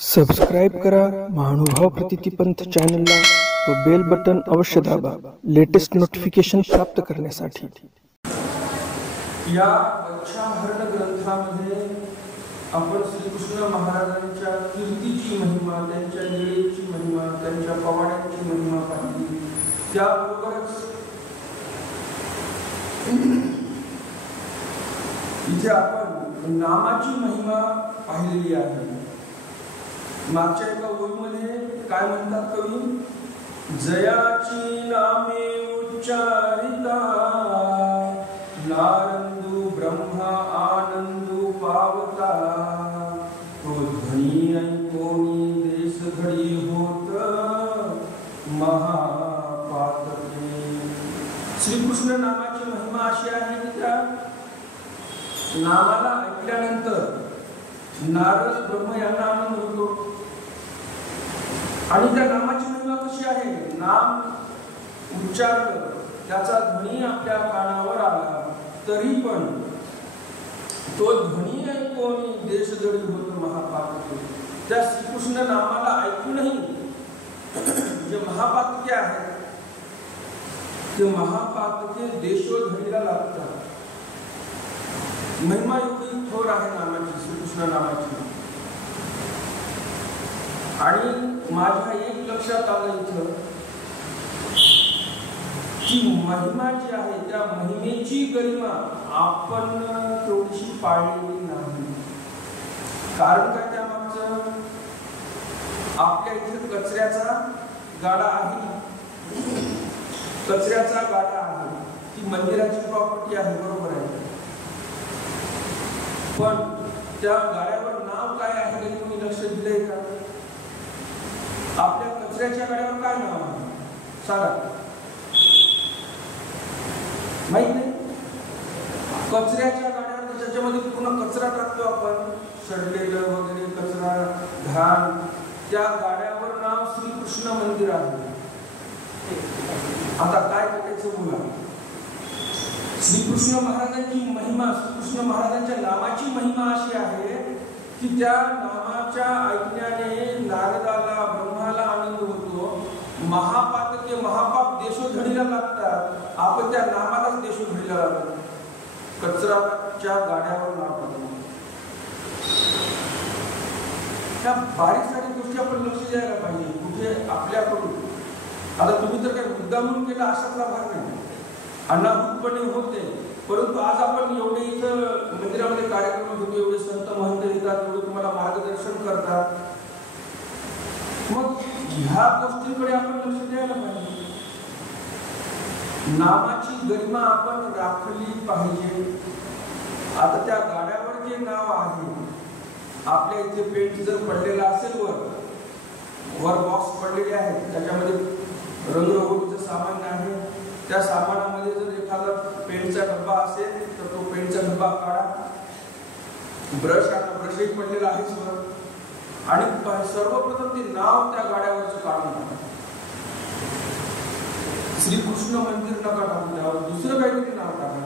Subscribe करा महानुभाव प्रतितीपंथ चॅनलला व बेल बटन अवश्य दाबा लेटेस्ट नोटिफिकेशन प्राप्त करण्यासाठी। या वच्छाहरण ग्रंथामध्ये आपण श्रीकृष्ण महाराजांच्या कीर्तीची महिमा, त्यांच्या लीलेची महिमा, त्यांच्या पवाड्यांची महिमा पाहिली। त्याबरोबरच इथे आपण नामाची महिमा पाहिलेली आहे। मागच्या एका ओळीमध्ये काय म्हणतात कवी, जयाची नामे उच्चारिता नारंदू ब्रह्मा आनंदू पावता तो ध्वनी ऐकोनी देश घडी होत महापातके। श्रीकृष्ण नामाची महिमा अशी आहे की त्या नामाला ऐकल्यानंतर नारद ब्रह्म यांना आनंद होतो। आणि त्या नामाची महिमा कशी आहे, नाम उच्चारलं त्याचा ध्वनी आपल्या कानावर आला तरी पण तो ध्वनी ऐकून देशजडी होत महापातके। त्या श्रीकृष्ण नामाला ऐकूनही जे महापातके आहेत ते महापातके देशोधडीला लागतात। महिमा एवढी थोर आहे नामाची, श्रीकृष्ण नामाची। आणि माझ्या एक लक्षात आलं इथं की महिमा जी आहे त्या महिमेची गरिमा आपण थोडीशी पाळलेली नाही। कारण काय त्यामागचं, आपल्या इथे कचऱ्याचा गाडा आहे, कचऱ्याचा गाडा आहे, ती मंदिराची प्रॉपर्टी आहे, बरोबर आहे। पण त्या गाड्यावर नाव काय आहे हे तुम्ही लक्ष दिलंय का? आपल्या कचऱ्याच्या गाड्यावर काय नाव आहे सांगा, माहित नाही? कचऱ्याच्या गाड्यावर ज्याच्यामध्ये पूर्ण कचरा टाकतो आपण, सडलेलं वगैरे कचरा, घाण, त्या गाड्यावर नाव श्रीकृष्ण मंदिर आहे। आता काय करायचं बोला? श्रीकृष्ण महाराजांची महिमा, श्रीकृष्ण महाराजांच्या नामाची महिमा अशी आहे की त्या नामाच्या ऐकण्याने नारदाला ब्रह्माला आनंद होतो। महापातके महापाप देशोधडीला लागतात, आपण त्या नामालाच देशोधडीला लागतो। कचराच्या गाड्यावर नाव टाकतो। त्या बारीक सारीक गोष्टी आपण लक्ष द्यायला पाहिजे कुठे आपल्याकडून। आता तुम्ही तर काही मुद्दा म्हणून केला अशातला भाग नाही, अनाहूतपणे होते। परंतु आज आपण एवढे इथं मंदिरामध्ये कार्यक्रम होतो, एवढे संत महंत येतात, एवढे तुम्हाला मार्गदर्शन करतात, मग ह्या गोष्टींकडे आपण लक्ष द्यायला पाहिजे। नामाची गरिमा आपण राखली पाहिजे। आता त्या गाड्यावर जे नाव आहे, आपल्या इथे पेंट जर पडलेला असेल, वर बॉक्स पडलेले आहेत, त्याच्यामध्ये रंगरंगोलीचं सामान आहे, त्या सामानामध्ये जर एखादा पेंटचा डब्बा असेल तर तो पेंटचा डब्बा काढा, ब्रश आता ब्रशही पडलेला आहेच वर, आणि सर्वप्रथम ते नाव त्या गाड्यावरचं काढून टाका। श्रीकृष्ण मंदिर नका टाकून द्यावं, दुसरं काहीतरी नाव टाका,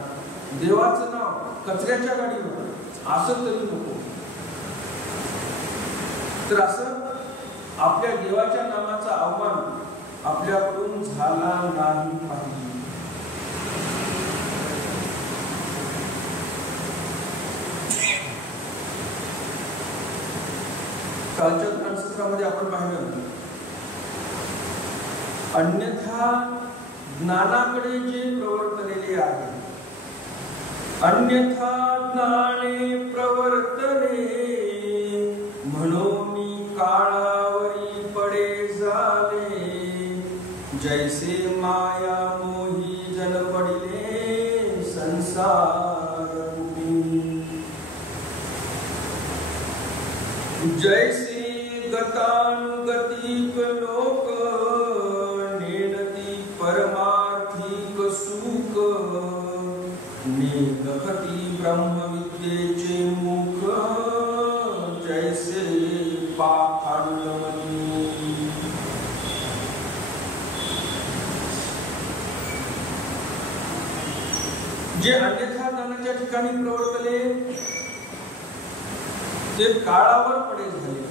देवाचं नाव कचऱ्याच्या गाडीवर असं तरी नको। तर असं आपल्या देवाच्या नामाचा अवमान आपल्याकडून झाला नाही पाहिजे। कालच्या ज्ञानसत्रामध्ये आपण पाहिलं, अन्यथा ज्ञानाकडे जे प्रवर्तलेले आहे, अन्यथा ज्ञाने प्रवर्तले म्हणून काळावरी पडे झाले, जैसे माया मोही जन पडिले संसार रूपी, जैसे गतानुगतिक लोक नेणती परमार्थिक सुख, निगखती ब्रह्मविद्येचे मुख, जैसे पाखंडमती। जे अन्यथा ज्ञानाच्या ठिकाणी प्रवर्तले ते काळावर पडे झाले,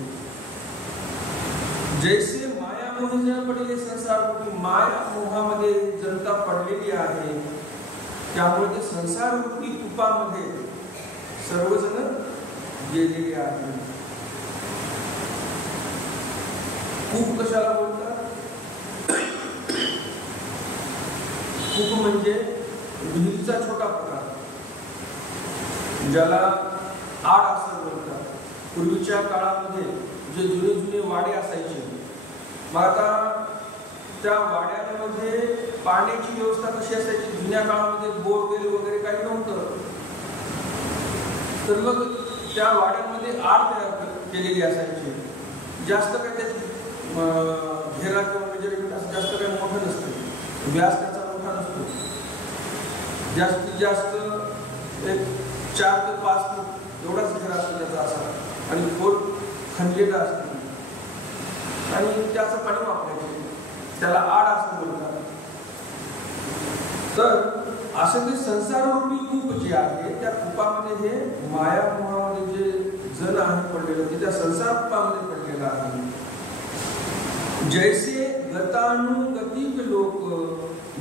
जैसे माया मोह पडलेले संसार रूपी माया मोहामध्ये जनता पडलेली आहे, त्यामुळे ते संसार रूपी कूपामध्ये सर्वजण गेलेले आहेत. कूप कशाला बोलतात? कूप म्हणजे विहिरीचा छोटा प्रकार, ज्याला आड असं बोलतात. पूर्वीच्या काळामध्ये जे जुने जुने वाडे असायचे, मग आता त्या वाड्यांमध्ये पाण्याची व्यवस्था कशी असायची? जुन्या काळामध्ये बोरवेल वगैरे काही नव्हतं, तर मग त्या वाड्यांमध्ये आड तयार केलेली असायची. जास्त काही त्याची घेरा किंवा मेजरमेंट असं जास्त काही मोठं नसतं, व्यास त्याचा मोठा नसतो. जास्तीत जास्त एक 4 ते 5 फूट एवढाच घेरा असतो त्याचा असा, आणि खोल खणलेला असतो, आणि त्याचं पाणी वापरायचे, त्याला आड असं बोलतात. तर असं ते संसार रूपी कूप जे आहे, त्या कूपामध्ये हे माया मोहामध्ये जे जन आहे पडलेलं, ते त्या संसार कूपामध्ये पडलेलं आहे. जैसे गतानुगतिक लोक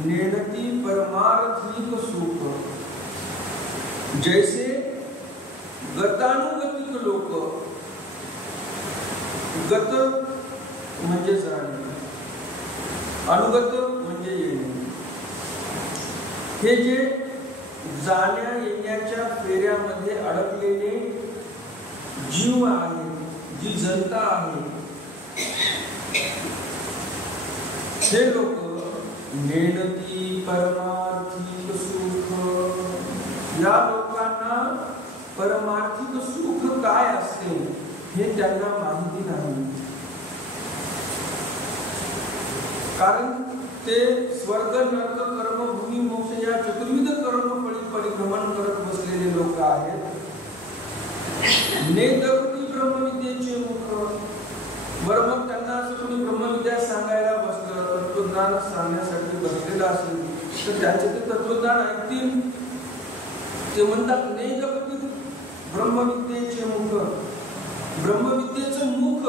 नेणती परमार्थिक सुख. जैसे गतानुगतिक लोक, गत म्हणजे जाणे, अनुगत म्हणजे येणे. हे जे जाण्या येण्याच्या फेऱ्यामध्ये अडकलेले जीव आहेत, जी जनता आहे, हे लोक नेणती परमार्थिक सुख. या लोकांना परमार्थिक सुख काय असते हे त्यांना माहिती नाही, कारण ते स्वर्ग नरक कर्म भूमी मोक्ष या चतुर्विध कर्म परिभ्रमण करत बसलेले लोक आहेत. नेतकृती ब्रह्मविद्येचे मुख. बरं, मग त्यांना असं कोणी ब्रह्मविद्या सांगायला बसलं, तत्वज्ञान सांगण्यासाठी बसलेलं असेल, तर त्याचे ते तत्वज्ञान ऐकतील. ते म्हणतात नेतकृती ब्रह्मविद्येचे मुख. ब्रह्मविद्येचं मुख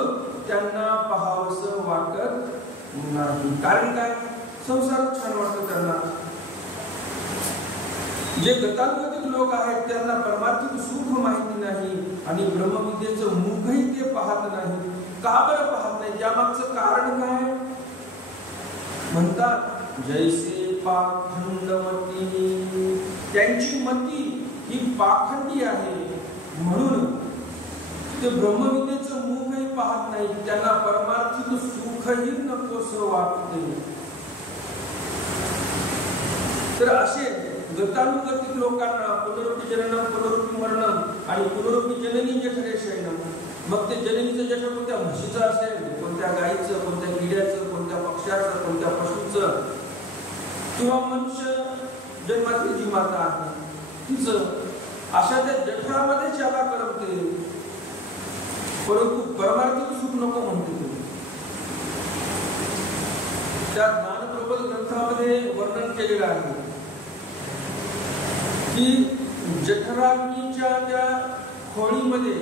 त्यांना पाहावंसं वाटत नाही. कारण काय? संसार छान वाटतो त्यांना. जे गतानुगतिक लोक आहेत त्यांना परमार्थिक सुख माहिती नाही, आणि ब्रह्मविद्येचं मुखही ते पाहत नाही. का बरं पाहत नाही? त्यामागचं कारण काय? म्हणतात जैसे पाखंडमती. त्यांची मती ही पाखंडी आहे, म्हणून ते ब्रह्मविद्येचं मुखही पाहत नाही. त्यांना परमार्थिक सुखही नकोसं वाटते. तर असे गतानुगतिक लोकांना पुनरुक्ती जननम, पुनरुक्ती मरणम आणि पुनरुक्ती जननी जठरे शयनम. मग ते जननीचं जठ कोणत्या म्हशीचं असेल, कोणत्या गाईचं, कोणत्या किड्याचं, कोणत्या पक्ष्याचं, कोणत्या पशुचं, किंवा मनुष्य जन्मातली जी माता आहे तिचं, अशा त्या जठरामध्ये ज्याला करमते, परंतु परमार्थिक सुख नको म्हणते. त्या ज्ञानप्रबोध ग्रंथामध्ये वर्णन केलेलं आहे की जठराग्नीच्या त्या खोळीमध्ये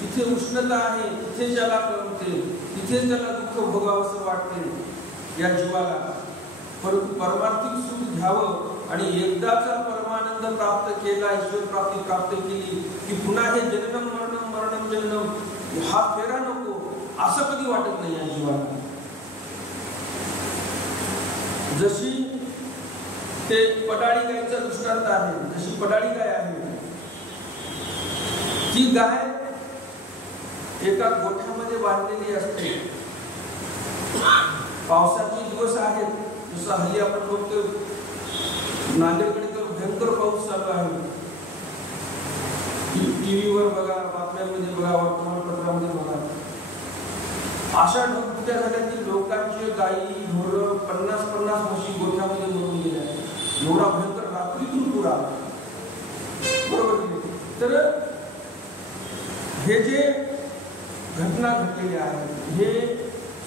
जिथे उष्णता आहे तिथे ज्याला करमते, तिथे त्याला दुःख भोगावंसं वाटते या जीवाला. परंतु परमार्थिक सुख घ्यावं आणि एकदाचा परमानंद प्राप्त केला, ईश्वर प्राप्ती प्राप्त केली की पुन्हा हे जननम मरणम मरणम जननम हा फेरा नको, असं कधी वाटत नाही या जीवाला. जशी ते पडाळी गायचा दृष्टांत आहे, जशी पडाळी गाय आहे, ती गाय एका गोठ्यामध्ये बांधलेली असते. पावसाचे दिवस आहेत, जसं हल्ली आपण बघतो नांदेडकडे तर भयंकर पाऊस चालू आहे. टीव्हीवर बघा, बातम्यांमध्ये बघा, वर्तमानपत्रामध्ये बघा. अशा ढगफुट्या झाल्या की लोकांची गायी ढोरं 50-50 म्हशी गोठ्यामध्ये मरून गेल्या. एवढा भयंकर रात्रीतून पूर आला. बरोबर. तर हे जे घटना घडलेल्या आहेत, हे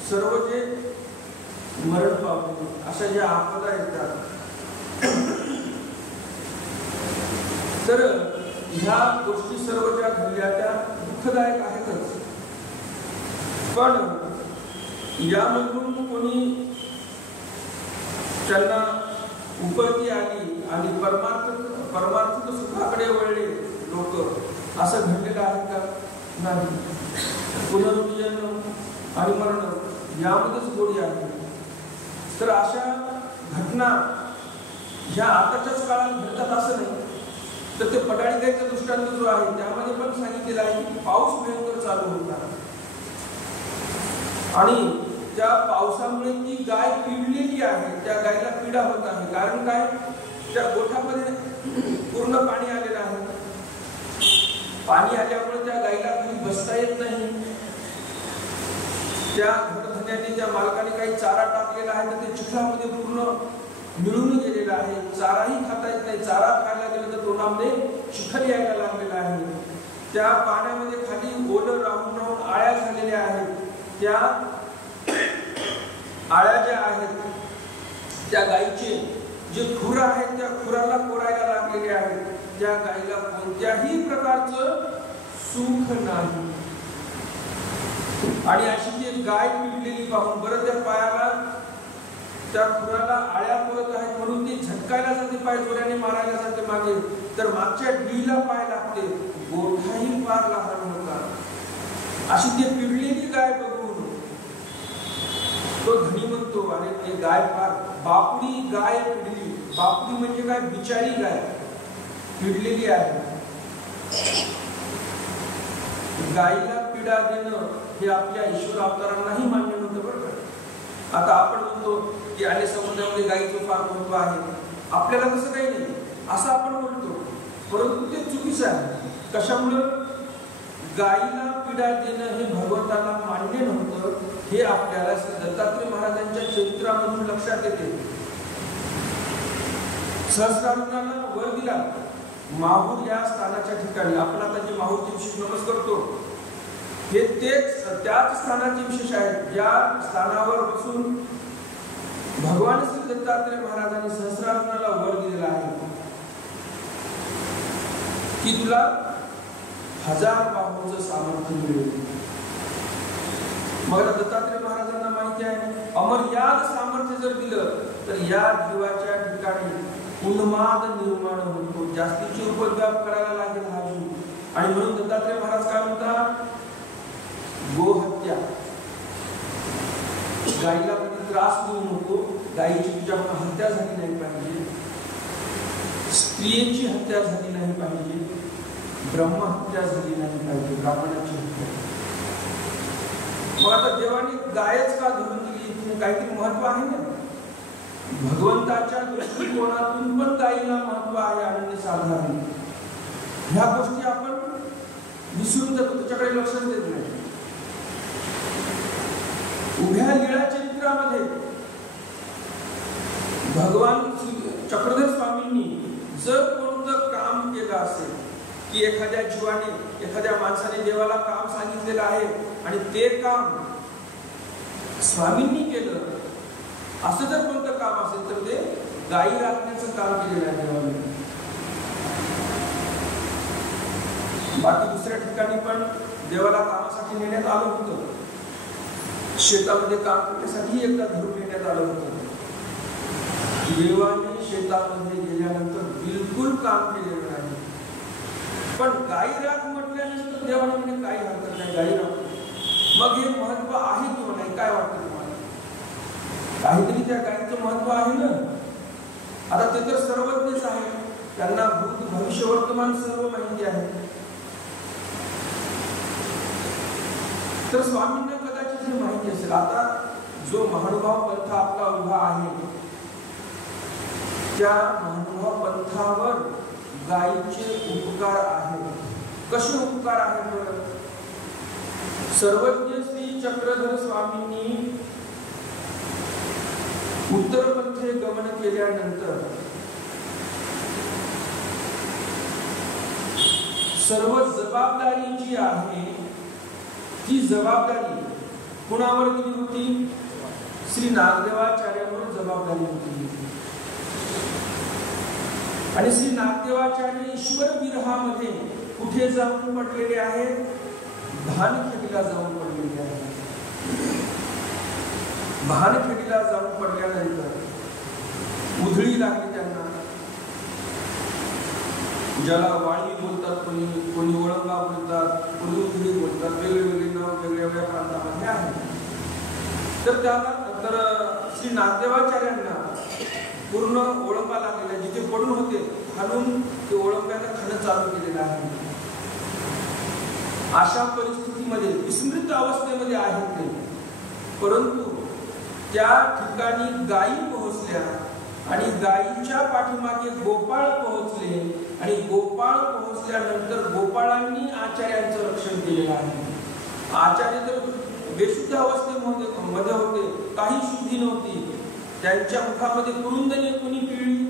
सर्व जे मरण पावले, अशा ज्या आपदा येतात, तर ह्या गोष्टी सर्व ज्या घडल्या त्या दुःखदायक आहेतच. पण यामधून कोणी त्यांना उपरती आली आणि परमार्थ सुखाकडे वळले लोक, असं घडलेलं आहे का? नाही. पुनर्जन्म आणि मरण यामध्येच गोडी आहे. तर अशा घटना ह्या आताच्याच काळात घडतात असं नाही. तर ते पडाळी गायचा दृष्टांत जो आहे त्यामध्ये पण सांगितलेलं आहे की पाऊस भयंकर चालू होता आणि त्या पावसामुळे ती गाय पिडलेली आहे. त्या गायला पिडा होत आहे. कारण काय? त्या गोठ्यामध्ये पूर्ण पाणी आलेलं आहे. पाणी आल्यामुळे त्या गायीला खाली बसता येत नाही. त्या घरधन्याने त्या मालकाने काही चारा टाकलेला आहे तर ते चिखलामध्ये पूर्ण मिळून गेलेला आहे. चाराही खाता येत नाही. चारा खायला गेलं तर तोंडामध्ये चिखल यायला लागलेला आहे. त्या पाण्यामध्ये खाली ओलं राहून राहून आळ्या झालेल्या आहेत. त्या आळ्या ज्या आहेत त्या गायीचे जे खुर आहेत त्या खुराला कोरायला लागलेले आहेत. त्या गायीला कोणत्याही प्रकारचं सुख नाही. आणि अशी ती गाय पिडलेली पाहून बरं त्या पायाला त्या खुराला आळ्या पडत आहेत म्हणून ती झटकायला जाते, पाय जोराने मारायला जाते मागे, तर मागच्या ढीला पाय लागते. गोठाही फार लहान होता. अशी ती पिडलेली गाय बघून तो धनी म्हणतो, अरे ते गाय फार बापडी गाय पिडली. बापडी म्हणजे काय? बिचारी गाय पिडलेली आहे. गायीला पिडा देणं हे आपल्या ईश्वर अवतारांनाही मान्य नव्हतं बरं का. आता आपण म्हणतो की आणि समुद्रामध्ये गायीचं फार महत्व आहे, आपल्याला तसं काही नाही असं आपण म्हणतो, परंतु ते चुकीचं आहे. कशामुळं? गायीला पिडा देणं हे भगवंताला मान्य नव्हतं. हे आपल्याला दत्तात्रय महाराजांच्या चरित्रामधून लक्षात येते. सहस्रार्जुनाला वर दिला माहूर या स्थानाच्या ठिकाणी. आपण आता जे माहूरचे विशेष नमस करतो हे त्याच स्थानाचे विशेष आहेत ज्या स्थानावर बसून भगवान श्री दत्तात्रय महाराजांनी सहस्रार्जुनाला वर दिलेला आहे की तुला 1000 बाहूंचं सामर्थ्य मिळेल. मग दत्तात्रय महाराजांना माहिती आहे अमर्याद सामर्थ्य जर दिलं तर या जीवाच्या ठिकाणी उन्माद निर्माण होतो, जास्तीची उपद्व्याप करायला लागेल हा जीव. आणि म्हणून दत्तात्रय महाराज काय म्हणतात? गोहत्या, गायीला कधी त्रास देऊ नको. गायीची तुझ्याकडून हत्या झाली नाही पाहिजे, स्त्रियांची हत्या झाली नाही पाहिजे, ब्रह्महत्या झाली नाही पाहिजे, ब्राह्मणाची हत्या. मग आता देवाने गायच का धरून दिली? काहीतरी महत्व आहे ना. भगवंताच्या दृष्टिकोनातून पण गायीला महत्व आहे अनन्यसाधारण. ह्या गोष्टी आपण विसरून जातो, त्याच्याकडे लक्ष देत नाही. उभ्या लीळा चरित्रामध्ये भगवान चक्रधर स्वामींनी जर कोणतं काम केलं असेल की एखाद्या जीवाने एखाद्या माणसाने देवाला काम सांगितलेलं आहे आणि ते काम स्वामींनी केलं, असं जर कोणतं काम असेल तर ते गायी राखण्याचं काम केलेलं आहे देवाने. बाकी दुसऱ्या ठिकाणी पण देवाला कामासाठी नेण्यात आलं होतं. शेतामध्ये काम करण्यासाठी एकदा धरून नेण्यात आलं होतं. देवाने शेतामध्ये गेल्यानंतर बिलकुल काम केलेलं नाही. पण गायी राख म्हटल्यानंतर देवाने म्हणजे काही हरकत नाही, गायी राख. मग हे महत्व आहे किंवा नाही, काय वाटतं तुम्हाला? काहीतरी त्या गायीचं महत्व आहे ना. आता ते तर सर्वज्ञच आहे, त्यांना भूत भविष्य वर्तमान सर्व माहिती आहे. तर स्वामींना कदाचित हे माहिती असेल. आता जो महानुभाव पंथ आपला उभा आहे त्या महानुभाव पंथावर गायीचे उपकार आहेत. कसे उपकार आहेत बरं? सर्वज्ञ श्री चक्रधर स्वामींनी उत्तरपंथे गमन केल्यानंतर सर्व जबाबदारी जी आहे ती जबाबदारी कुणावर दिली होती? श्री नागदेवाचार्यांवर जबाबदारी होती. आणि श्री नागदेवाचार्य ईश्वर विरहामध्ये कुठे जाऊन पडलेले आहेत? भानखेडीला जाऊन पडलेले आहेत. भानखेडीला जाऊन पडल्यानंतर उधळी लागली त्यांना. ज्याला वाळी बोलतात, कोणी ओळंगा बोलतात, कोणी उधळी बोलतात, वेगवेगळे नाव वेगवेगळ्या प्रांतामध्ये आहे. तर त्याला श्री नागदेवाचार्यांना पूर्ण ओळंबा लागलेला, जिथे पडून होते खालून ते ओळंब्याला खाणं चालू केलेलं आहे. अशा परिस्थितीमध्ये विस्मृत अवस्थेमध्ये आहेत ते. परंतु त्या ठिकाणी गायी पोहोचल्या आणि गायीच्या पाठीमागे गोपाळ पोहोचले आणि गोपाळ पोहोचल्यानंतर गोपाळांनी आचार्यांचं रक्षण केलेलं आहे. आचार्य तर बेशुद्ध अवस्थेमध्ये होते, काही शुद्धी नव्हती. त्यांच्या मुखामध्ये कुरुंदने कोणी पिळली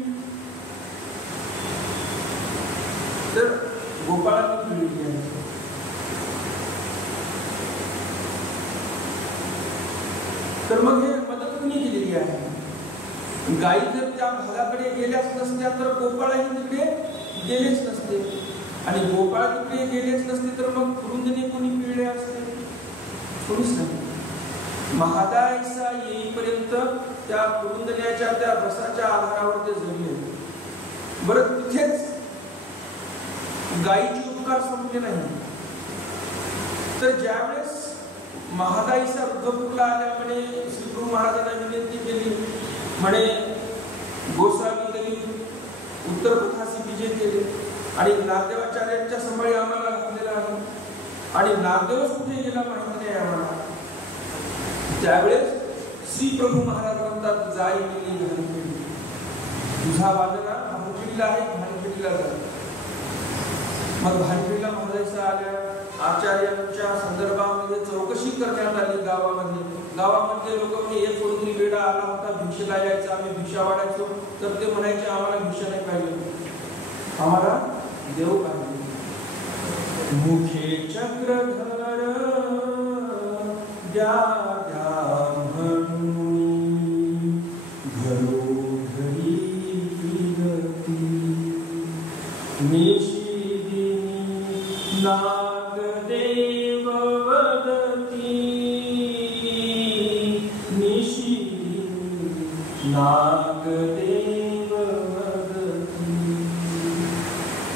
तर गोपाळांनी पिळली आहे. तर मग हे मदत कोणी केलेली आहे? गायी जर त्या भागाकडे गेल्याच नसत्या तर गोपाळही तिकडे गेलेच नसते, आणि गोपाळ तिकडे गेलेच नसते तर मग कुरुंदने कोणी पिळले असते? कोणीच नाही. महादायसा येईपर्यंत त्या कुरुंदण्याच्या त्या रसाच्या आधारावर ते जगले. बरं, तिथेच गायीचे उपकार संपले नाही. तर ज्यावेळेस महादायीचा रुद्रपूरला आल्यामुळे श्रीप्रभू महाराजांना विनंती केली, म्हणे गोसावी तरी उत्तर पथासी विजय केले आणि नागदेवाचार्यांच्या सांभाळी आम्हाला घातलेला आहे आणि नागदेवच कुठे गेला माहिती नाही आम्हाला. त्यावेळेस श्री प्रभू महाराज म्हणतात, जाई मिली भानखेडी, तुझा वादना भानखेडीला आहे, भानखेडीला जा. मग भानखेडीला महाराज आल्या. आचार्यांच्या संदर्भामध्ये चौकशी करण्यात आली गावामध्ये लोक म्हणजे एक कोणतरी वेडा आला होता, भिक्षेला यायचा, आम्ही भिक्षा वाढायचो. तर ते म्हणायचे आम्हाला भिक्षा नाही पाहिजे, आम्हाला देव पाहिजे. मुखे चक्रधर द्या घरोघरी निशिदिनी नागदेव वदती, निशिदिनी नागदेव वदती.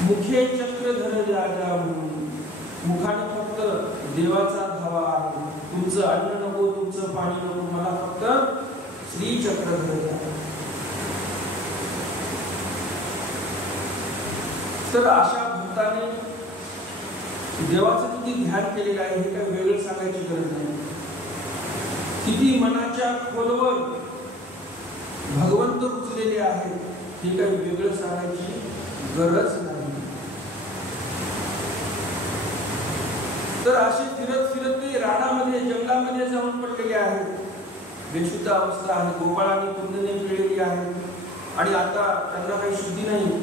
मुखे चक्रधर द्या म्हणून, मुखाने फक्त देवाचा धावा आहे. तुमचं अन्न नको, तुमचं पाणी नको, मला फक्त श्री चक्रधर द्या. तर अशा भक्ताने देवाचं किती ध्यान केलेलं आहे हे काही वेगळं सांगायची गरज नाही. किती मनाच्या खोलवर भगवंत रुचलेले आहेत हे काही वेगळं सांगायची गरज नाही. तर असे फिरत फिरत ते रानामध्ये जंगलामध्ये जाऊन पडलेले आहेत. बेशुद्ध अवस्था आहे, गोपाळांनी कुंदने पिळलेली आहे आणि आता त्यांना काही शुद्धी नाही.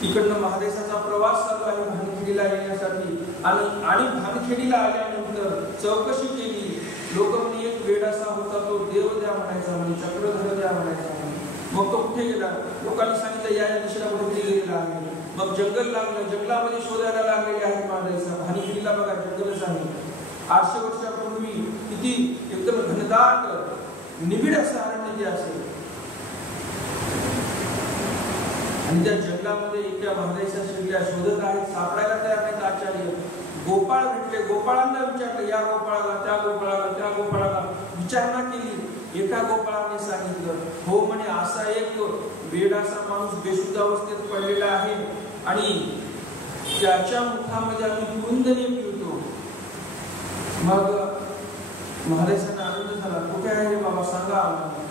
तिकडनं महादेशाचा प्रवास चालू आहे भानखेडीला येण्यासाठी. आणि भानखेडीला आल्यानंतर चौकशी केली. लोक म्हणे एक वेडासा होता, तो देव द्या म्हणायचा, म्हणे चक्रधर द्या म्हणायचा. मग तो कुठे गेला? लोकांनी सांगितलं या दिशेला कुठेतरी गेलेला आहे. मग जंगल लागलं, जंगलामध्ये शोधायला लागलेले आहेत महादेशा. भानखेडीला बघा जंगलच आहे. 800 वर्षापूर्वी किती एकदम घनदाट निबिड असं अरण्य ते असेल. आणि त्या जंगलामध्ये एका महादेशा शिरल्या, शोधत आहेत, सापडायला तयार नाहीत आचार्य. गोपाळ भेटले, गोपाळांना विचारलं, या गोपाळाला, त्या गोपाळाला, त्या गोपाळाला विचारणा केली. एका गोपाळाने सांगितलं, हो म्हणे असा एक वेडासा माणूस बेशुद्ध अवस्थेत पडलेला आहे आणि त्याच्या मुखामध्ये आम्ही कुंदने पिळतो. मग महादेशांना आनंद झाला. कुठे आहे बाबा, सांगा आम्हाला.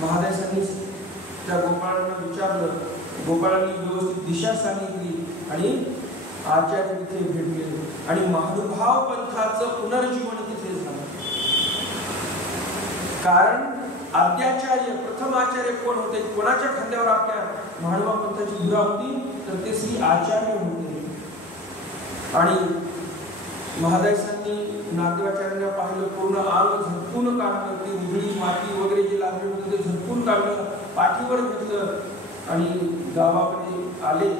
महादेशांनी त्या गोपाळांना विचारलं. गोपाळांनी व्यवस्थित दिशा सांगितली आणि आचार्य तिथे भेटले आणि महानुभाव पंथाचं पुनर्जीवन तिथे झालं. कारण आद्याचार्य प्रथम आचार्य कोण होते, कोणाच्या खांद्यावर आपल्या महानुभाव पंथाची धुरा होती, तर ते श्री आचार्य होते. आणि महादेशांनी नागदेवाचार्यांना पाहिलं, पूर्ण अंग झटकून काढलं, ती उधळी माती वगैरे जे लागले होते ते झटकून काढलं, पाठीवर घेतलं आणि गावाकडे आले.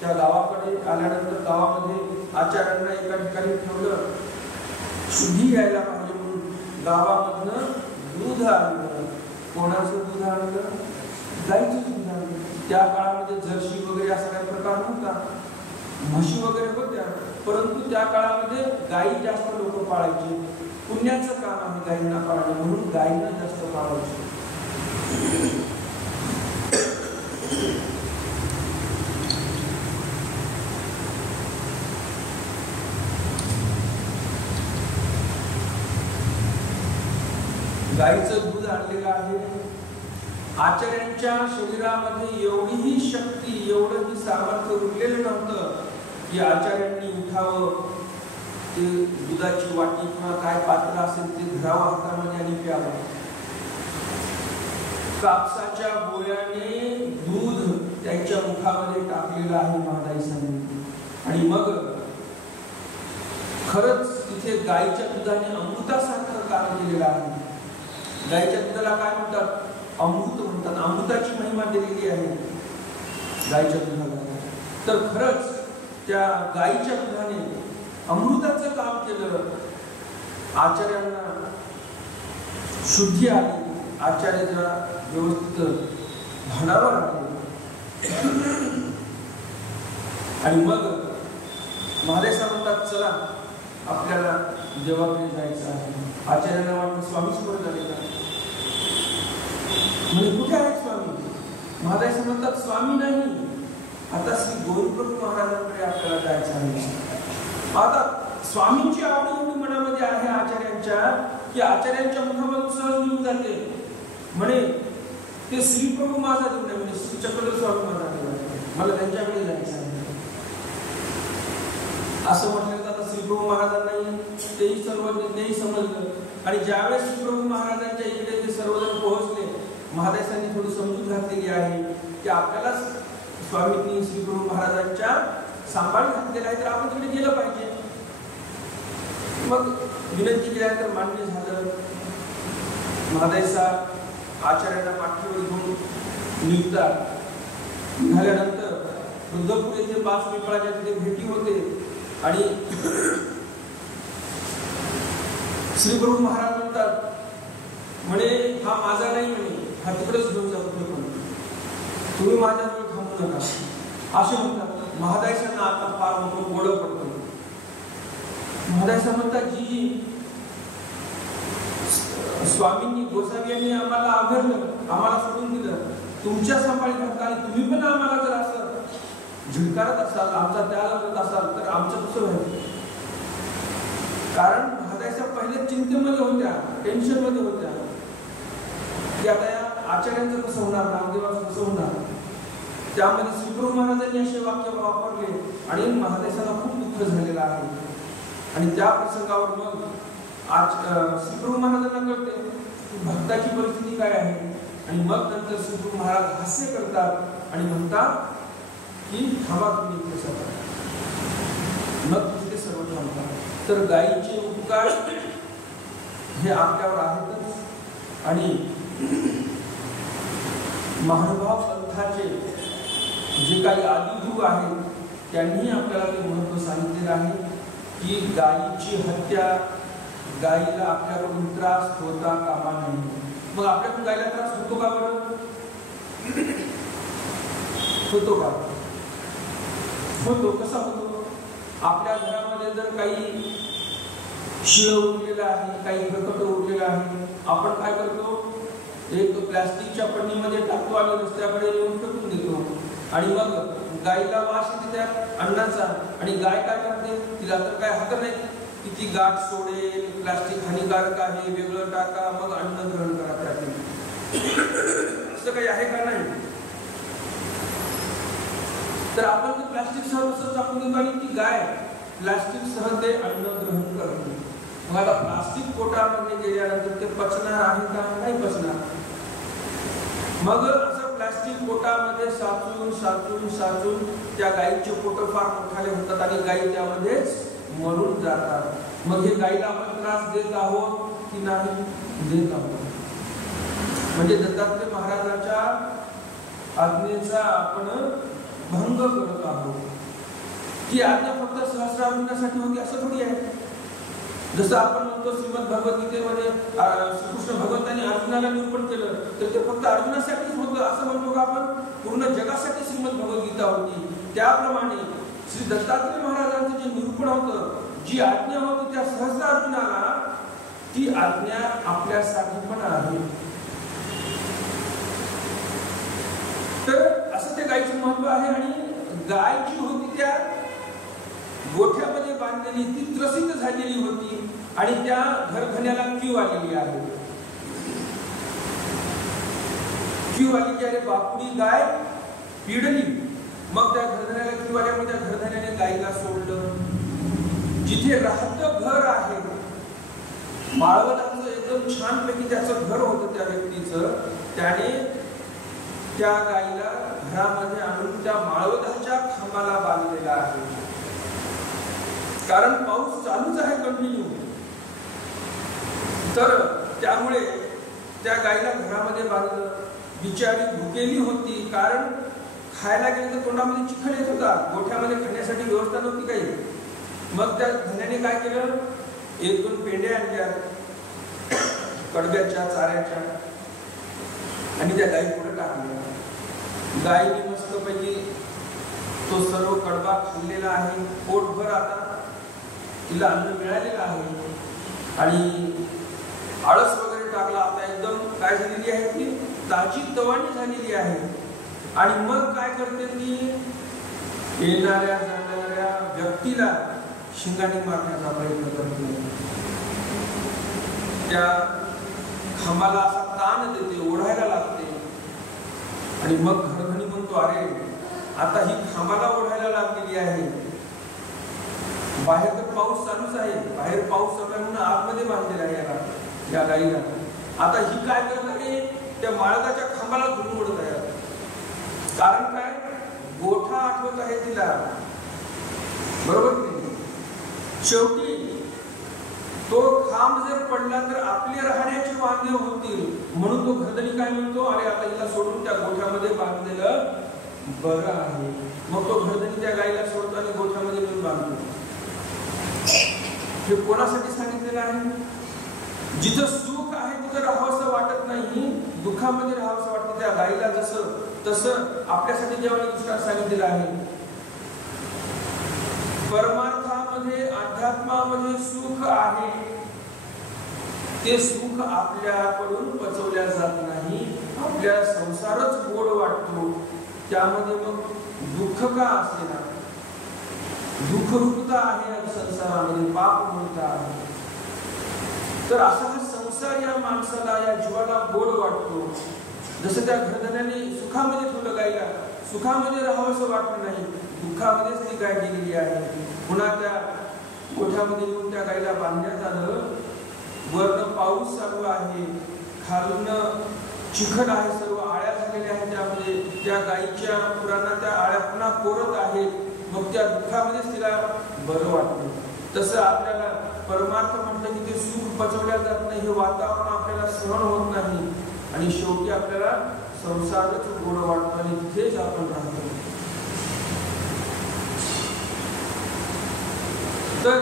त्या गावाकडे आल्यानंतर गावामध्ये आचार्यांना एका ठिकाणी ठेवलं. शुद्धी यायला पाहिजे म्हणून गावामधनं दूध आणलं. कोणाचं दूध आणलं? गाईचं दूध आणलं. त्या काळामध्ये जर्सी वगैरे असा काही प्रकार नव्हता, म्हशी वगैरे होत्या, परंतु त्या काळामध्ये गाई जास्त लोक पाळायचे. पुण्याचं काम आहे गायींना पाळणे, म्हणून गायींना जास्त पाळायचे. गाईचं दूध आणलेलं आहे. आचार्यांच्या शरीरामध्ये एवढीही शक्ती, एवढंही सामर्थ्य उरलेलं नव्हतं की आचार्यांनी उठावं, ते दुधाची वाटी किंवा काय पात्र असेल ते धरावं हातामध्ये आणि प्यावं. कापसाच्या गोळ्याने दूध त्यांच्या मुखामध्ये टाकलेलं आहे महादाईसांनी. आणि मग खरंच तिथे गाईच्या दुधाने अमृतासारखं काम केलेलं आहे. गाईच्या दुधाला काय म्हणतात? अमृत म्हणतात. अमृताची महिमा दिलेली आहे गाईच्या दुधाला. तर खरंच त्या गाईच्या दुधाने अमृताचं काम केलं. आचार्यांना शुद्धी आली, आचार्य जरा व्यवस्थित भानावर आले. आणि मग महादेव म्हणतात चला आपल्याला देवाकडे जायचं आहे. आचार्यांना वाटतं स्वामीच परत आले का? म्हणजे कुठे आहेत स्वामी? महादेव म्हणतात स्वामी नाही, आता श्री गोविंदप्रभू महाराजांकडे आपल्याला जायचं आहे. आता स्वामींची आवड एवढी मनामध्ये आहे आचार्यांच्या की आचार्यांच्या मुखामधून सहज निघून जाते. म्हणे ते श्रीप्रभू माझा देव नाही, म्हणजे श्री चक्रधर स्वामी माझा देव आहे, मला त्यांच्याकडे जायचं आहे असं म्हटलं. आता श्रीप्रभू महाराजांनाही तेही सर्व तेही समजलं. आणि ज्यावेळेस श्रीप्रभू महाराजांच्या इकडे ते सर्वजण पोहोचले, महादेवांनी थोडी समजूत घातलेली आहे की आपल्याला स्वामींनी श्रीप्रभू महाराजांच्या सांभाळ घातलेला आहे, तर आपण तिकडे गेलं पाहिजे. मग विनंती केल्यानंतर मान्य झालं. महादेव आचार्यांना पाठीवर घेऊन निघतात. निघाल्यानंतर रुद्रपूर येथे 5 पिंपळाच्या तिथे भेटी होते. आणि श्रीप्रभू महाराज म्हणतात, म्हणे हा माझा नाही, म्हणे हा तिकडेच घेऊन जातो, पण तुम्ही माझ्याजवळ थांबू नका असे म्हणतात. महादेवांना आता फार मोठं गोड पडतं. महादेव म्हणतात जी स्वामींनी गोसावी यांनी आम्हाला आघरलं, आम्हाला सोडून दिलं, तुमच्या सांभाळी घातला आणि तुम्ही पण आम्हाला जर असं झिडकारत असाल, आमचा त्याग करत असाल तर आमचं कसं व्हायचं? कारण महादेवाच्या पहिले चिंतेमध्ये होत्या, टेन्शन मध्ये होत्या की आता या आचार्यांचं कसं होणार, नामदेवाचं कसं होणार. त्यामध्ये श्रीप्रभू महाराजांनी असे वाक्य वापरले आणि महादेवाला खूप दुःख झालेलं आहे. आणि त्या प्रसंगावर मग श्रीप्रभू महाराजांना कळते भक्ताची परिस्थिती काय आहे. आणि मग नंतर श्रीप्रभू महाराज हास्य करतात आणि म्हणतात की थांबा तुम्ही इथे सगळं. मग तिथे सर्व थांबतात. तर गायीचे उपकार हे आपल्यावर आहेतच. आणि महानुभाव पंथाचे जे काही आदिगुरु आहेत त्यांनी आपल्याला ते महत्व सांगितलेलं आहे की गायीची हत्या, गायीला आपल्याकडून त्रास होता कामा नये. मग आपल्याकडून गायीला त्रास होतो का बरं? होतो का? होतो. कसा होतो? आपल्या घरामध्ये जर काही शिळ उरलेलं आहे, काही प्रकट उरलेलं आहे, आपण काय करतो? एक प्लास्टिकच्या पन्नीमध्ये टाकतो आणि रस्त्याकडे येऊन फेकून देतो. आणि मग गायीला वास येते त्या अन्नाचा. आणि गाय काय करते? तिला तर काय हक्क नाही की ती गाठ सोडेल, प्लास्टिक हानिकारक आहे, वेगळं टाका, मग अन्न ग्रहण करा त्यातून. असं काही आहे का? नाही. तर आपण ते प्लास्टिक सह टाकून देतो आणि ती गाय प्लास्टिक सह ते अन्न ग्रहण करते. मग आता प्लास्टिक पोटामध्ये गेल्यानंतर ते पचणार आहे का? नाही पचणार. मग असं प्लास्टिक पोटामध्ये साचून साचून साचून त्या गायीचे पोट फार मोठाले होतात आणि गायी त्यामध्येच मरून जातात. मग हे गायीला आपण त्रास देत आहोत की नाही? देत आहोत. म्हणजे दत्तात्रय महाराजांच्या आज्ञेचा आपण भंग करत आहोत. ती आज्ञा फक्त सहस्रार्जुनासाठी होती असं थोडी आहे. जसं आपण म्हणतो श्रीमद भगवद्गीतेमध्ये श्रीकृष्ण भगवंतांनी अर्जुनाला अर्जुनाला निरूपण केलं तर ते फक्त अर्जुनासाठीच होतं असं म्हणतो का आपण? पूर्ण जगासाठी श्रीमद भगवद्गीता होती. त्याप्रमाणे श्री दत्तात्रय महाराजांचं जे निरूपण होतं, जी आज्ञा होती त्या सहस्र अर्जुनाला, ती आज्ञा आपल्यासाठी पण आहे. तर असं ते गायीचं महत्व आहे. आणि गाय जी होती त्या गोठ्यामध्ये बांधलेली, ती त्रसित झालेली होती आणि त्या घरधण्याला कीव आलेली आहे. कीव आली की अरे बापुडी गाय पिडली. मग त्या घरधण्याला कीव आल्यामुळे त्या घरधण्याने गायीला सोडलं. जिथे राहतं घर आहे, माळवणाचं एकदम छानपैकी त्याचं घर होतं त्या व्यक्तीचं, त्याने त्या गायीला घरामध्ये आणून त्या माळवताच्या खांबाला बांधलेला आहे. कारण पाऊस चालूच आहे कंटिन्यू. तर त्यामुळे त्या गायीला घरामध्ये बांधलं. बिचारी भुकेली होती, कारण खायला गेलं तर तोंडामध्ये चिखल येत होता. गोठ्यामध्ये खाण्यासाठी व्यवस्था नव्हती काही. मग त्या धन्याने काय केलं, 1-2 पेंड्या आणल्या कडब्याच्या चाऱ्याच्या आणि त्या गायी पुढे टाकल्या. गायीने मस्तपैकी तो सर्व कडबा खाल्लेला आहे. पोटभर आता तिला अन्न मिळालेलं आहे आणि आळस वगैरे टाकला. आता एकदम काय झालेली आहे, ती ताजी तवाणी झालेली आहे. आणि मग काय करते ती, येणाऱ्या जाणाऱ्या व्यक्तीला शिंगाने मारण्याचा प्रयत्न करते. त्या खांबाला असा ताण देते, ओढायला लागते. आणि मग घरधणी म्हणतो, अरे आता ही खांबाला ओढायला लागलेली आहे, बाहेर तर पाऊस चालूच आहे, बाहेर पाऊस चालू आहे म्हणून आतमध्ये बांधलेला आहे याला, या गाईला. आता ही काय करत आहे, त्या माळगाच्या खांबाला धरून ओढत आहे. कारण काय, गोठा आठवत आहे तिला, बरोबर की नाही? शेवटी तो खांब जर पडला तर आपले राहण्याचे वांदे होतील, म्हणून तो घरधणी काय म्हणतो, अरे आता हिला सोडून त्या गोठ्यामध्ये बांधलेलं बरं आहे. मग तो घरधणी त्या गाईला सोडतो आणि गोठ्यामध्ये नेऊन बांधतो. हे कोणासाठी सांगितलेलं आहे? जिथं सुख आहे तिथं राहावंसं वाटत नाही, दुःखामध्ये राहावंसं वाटतं. त्या गाईला जसं तसं आपल्यासाठी जेव्हा दृष्टांत सांगितलेलं आहे. परमार्थामध्ये, अध्यात्मामध्ये सुख आहे, ते सुख आपल्याकडून पचवल्या जात नाही. आपल्या संसारच गोड वाटतो, त्यामध्ये मग दुःख का असेना, दुःखरूपता आहे संसारामध्ये, पापरूपता आहे. तर असा हा संसार या माणसाला, या जीवाला गोड वाटतो. जसं त्या घरधण्याने सुखामध्ये ठेवलं गायला, सुखामध्ये राहावंसं वाटलं नाही, दुःखामध्येच ती गाय गेलेली आहे. पुन्हा त्या गोठ्यामध्ये येऊन त्या गायला बांधण्यात आलं. वरनं पाऊस चालू आहे, खालून चिखल आहे, सर्व आळ्या झालेल्या आहेत त्यामध्ये. त्या गायीच्या खुरांना त्या आळ्या पुन्हा कोरत आहेत. मग त्या दुःखामध्येच तिला बरं वाटतं. तसं आपल्याला परमार्थ म्हटलं की ते सुख पचवल्या जात नाही, हे वातावरण आपल्याला सहन होत नाही आणि शेवटी आपल्याला संसारच गोड वाटतो आणि तिथेच आपण राहतो. तर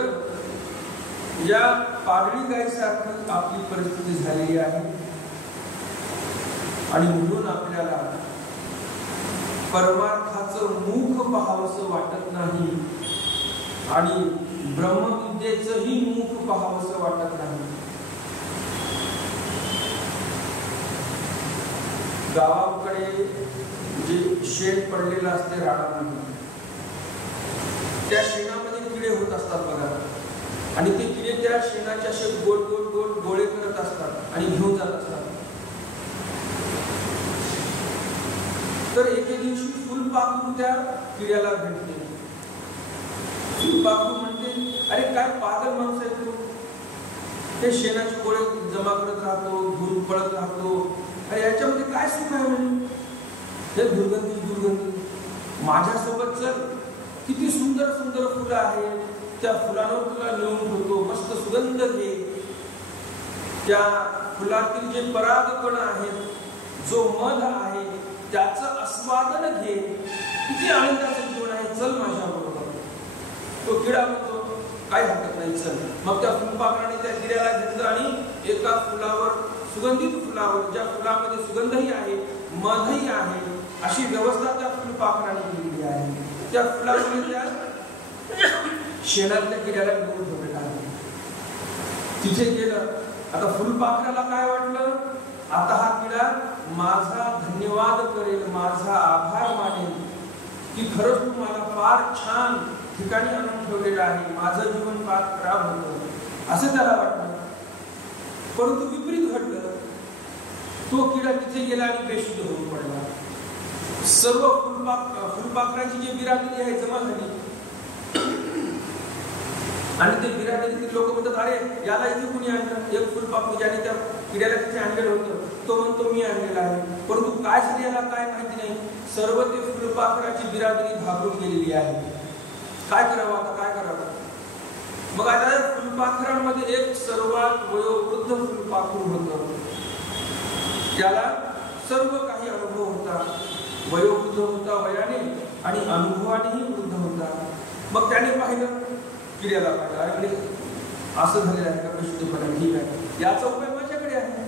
या पागळी गायीसारखी आपली परिस्थिती झालेली आहे आणि म्हणून आपल्याला परमार्थाचं मुख पाहावंसं वाटत नाही आणि ब्रह्मविद्येचंही मुख पाहावंसं वाटत नाही. गावाकडे जे शेण पडलेलं असते रानामध्ये, त्या शेणामध्ये किडे होत असतात बघा, आणि ते किडे त्या शेणाच्या असे गोल गोल गोल गोळे करत असतात आणि घेऊन जात असतात. तर एके दिवशी फुलपाखरू त्या किड्याला भेटते. फुलपाखरू म्हणते, अरे काय पागल माणूस आहे तू, ते शेणाचे गोळे जमा करत राहतो, घेऊन पळत राहतो, अरे याच्यामध्ये काय सुख आहे म्हणून, हे दुर्गंधी. माझ्यासोबत चल, किती सुंदर सुंदर फुलं आहेत, त्या फुलांवर तुला नेऊन ठेवतो, मस्त सुगंध घे, त्या फुलातील जे परागकण आहेत, जो मध आहे त्याचं आस्वादन घे, किती आनंदाचं जीवन आहे, चल माझ्या बरोबर. तो किडा म्हणतो, काय हरकत नाही, चल. मग त्या फुलपाखराने त्या किड्याला घेतलं आणि एका फुलावर सुगंधित फुलावर, ज्या फुलामध्ये सुगंधही आहे, मधही आहे, अशी व्यवस्था त्या फुलपाखराने केलेली आहे. त्या फुलामुळे त्या शेणातल्या किड्याला घेऊन ठेवलेलं आहे. तिथे गेलं. आता फुलपाखराला काय वाटलं, आता हा किडा माझा धन्यवाद करेल, माझा आभार मानेल की खरंच तू मला फार छान ठिकाणी आणून ठेवलेलं आहे, माझं जीवन फार खराब होतं असं त्याला वाटलं. परंतु विपरीत घडलं. तो किडा तिथे गेला आणि बेशुद्ध होऊन पडला. सर्व फुलपाखरांची जी बिरादरी आहे जमा झाली आणि ते बिरादरीतील लोक म्हणतात, अरे याला इथे कुणी आणलं? एक फुलपाखरू ज्याने त्या किड्याला तिथे आणलेलं होतं तो म्हणतो मी आणलेला आहे. परंतु काय झालं याला काय माहिती नाही. सर्व ते फुलपाखराची बिरादरी घाबरून गेलेली आहे. काय करावं आता, काय करावं? मग आता फुलपाखरांमध्ये एक सर्वात वयोवृद्ध फुलपाखरू होतं. त्याला सर्व काही अनुभव होता, वयोवृद्ध होता वयाने आणि अनुभवानेही वृद्ध होता. मग त्याने पाहिलं, किड्याला पाहिलं, अरे असं झालेलं आहे का बेशुद्धपणा, ठीक आहे, याचा उपाय माझ्याकडे आहे.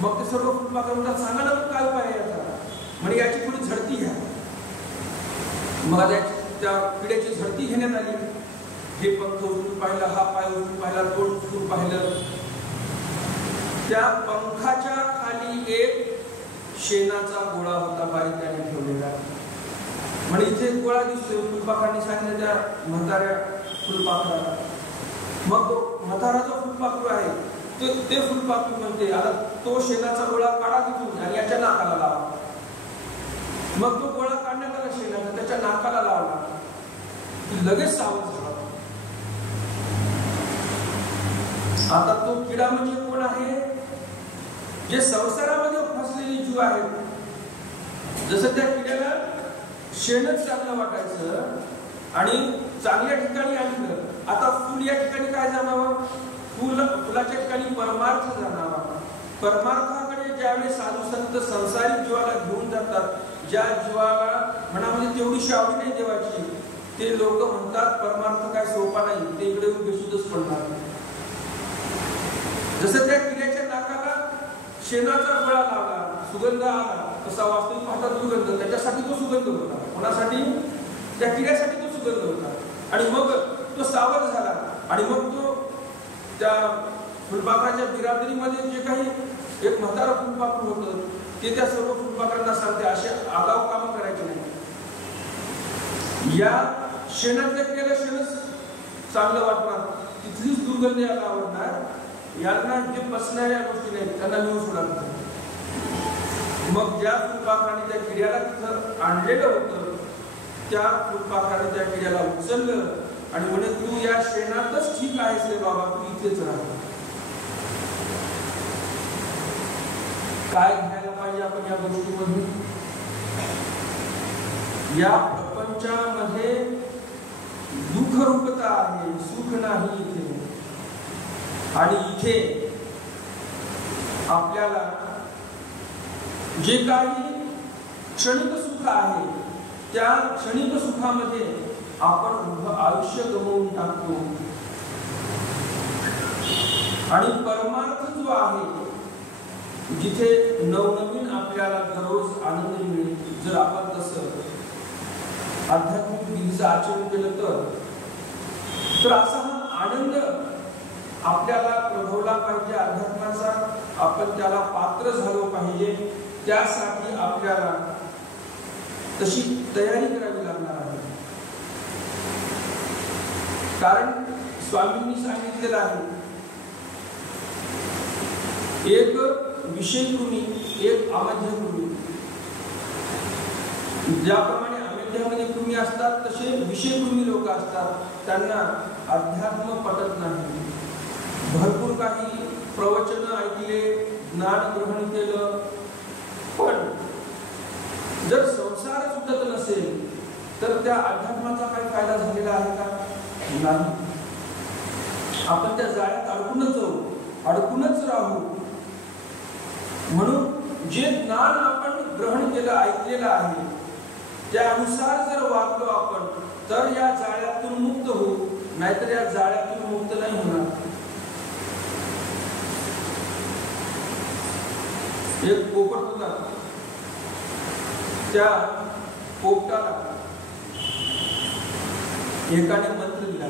मग ते सर्व फुलपाखर म्हणतात, सांगा ना मग काय उपाय आहे याचा? म्हणजे याची थोडी झडती घ्या. मग त्या किड्याची झडती घेण्यात आली. हे पंख उचलून पाहिलं, हा पाय उचलून पाहिला, तोंड उचलून पाहिलं. त्या पंखाच्या खाली एक शेणाचा गोळा होता, बारीक त्याने ठेवलेला. म्हणजे इथे गोळा दिसतोय. फुलपाखरांनी सांगितलं त्या म्हाताऱ्या फुलपाखराला. मग तो म्हातारा जो फुलपाखरू आहे ते फुलपाखरू म्हणते, आता तो शेणाचा गोळा काढा तिथून आणि याच्या नाकाला लावा. मग तो गोळा काढण्यात आला शेणाचा, त्याच्या नाकाला लावला. लगेच सावध झाला. आता तो किडा म्हणजे कोण आहे? जे संसारामध्ये फसलेली जीव आहेत. जसं त्या किड्याला शेणच चांगलं वाटायचं आणि चांगल्या ठिकाणी आणलं. आता फुल या ठिकाणी काय जाणावं? फुलाच्या ठिकाणी परमार्थ जाणावा. परमार्थाकडे ज्यावेळेस साधू संत संसारिक जीवाला घेऊन जातात, ज्या जीवाला मनामध्ये तेवढीशी आवडी नाही देवाची, ते लोक म्हणतात परमार्थ काय सोपा नाही, ते इकडे बेशुद्धच पडणार. जसं त्या किड्याच्या नाकाला शेणाचा गोळा लावला, सुगंध आला, तसा वास्तविक पाहता सुगंध त्याच्यासाठी तो सुगंध होता. कोणासाठी? त्या किड्यासाठी तो सुगंध होता. आणि मग तो सावध झाला आणि मग तो त्या फुलपाखराच्या बिरादरीमध्ये जे काही एक म्हातारा फुलपाखरू होतं ते त्या सर्व फुलपाखरांना सांगते, असे आगाऊ काम करायचे नाही. या शेणातल्या किड्याला शेणच चांगलं वाटणार, तिथलीच दुर्गंधी याला आवडणार. यांना जे पसणाऱ्या गोष्टी नाही त्यांना नेऊन सोडणार. मग ज्या फुलपाखराने त्या किड्याला तिथं आणलेलं होतं त्या फुलपाखराने त्या किड्याला उचललं आणि म्हणे, तू या शेणातच ठीक आहेस रे बाबा, तू इथेच राहा. काय घ्यायला पाहिजे आपण या गोष्टीमधून? या प्रपंचामध्ये दुःख रूपता आहे, सुख नाही इथे. आणि इथे आपल्याला जे काही क्षणिक सुख आहे त्या क्षणिक सुखामध्ये आपण उभं आयुष्य गमावून टाकतो. आणि परमार्थ जो आहे जिथे नवनवीन आपल्याला दररोज आनंद मिळेल, जर आपण तसं आध्यात्मिक विधीचं आचरण केलं तर असा हा आनंद आपल्याला प्रभवला पाहिजे. अध्यात्माचा आपण त्याला पात्र झालो पाहिजे. त्यासाठी आपल्याला तशी तयारी करावी लागणार आहे. कारण स्वामींनी सांगितलेलं आहे, एक विषयकृमी, एक अमध्यकृमी. ज्याप्रमाणे अमध्यामध्ये कृमी असतात तसे विषयकृमी लोक असतात. त्यांना अध्यात्म पटत नाही. भरपूर काही प्रवचन ऐकले, ज्ञान ग्रहण केलं, पण जर संसार सुटत नसेल तर त्या अध्यात्माचा काही फायदा झालेला आहे का? नाही. आपण त्या जाळ्यात अडकूनच जाऊ, अडकूनच राहू. म्हणून जे ज्ञान आपण ग्रहण केलं, ऐकलेलं आहे, त्यानुसार जर वागलो आपण तर या जाळ्यातून मुक्त होऊ, नाहीतर या जाळ्यातून मुक्त नाही होणार. एक पोपट होता, त्या पोपटाला एकाने मंत्र दिला,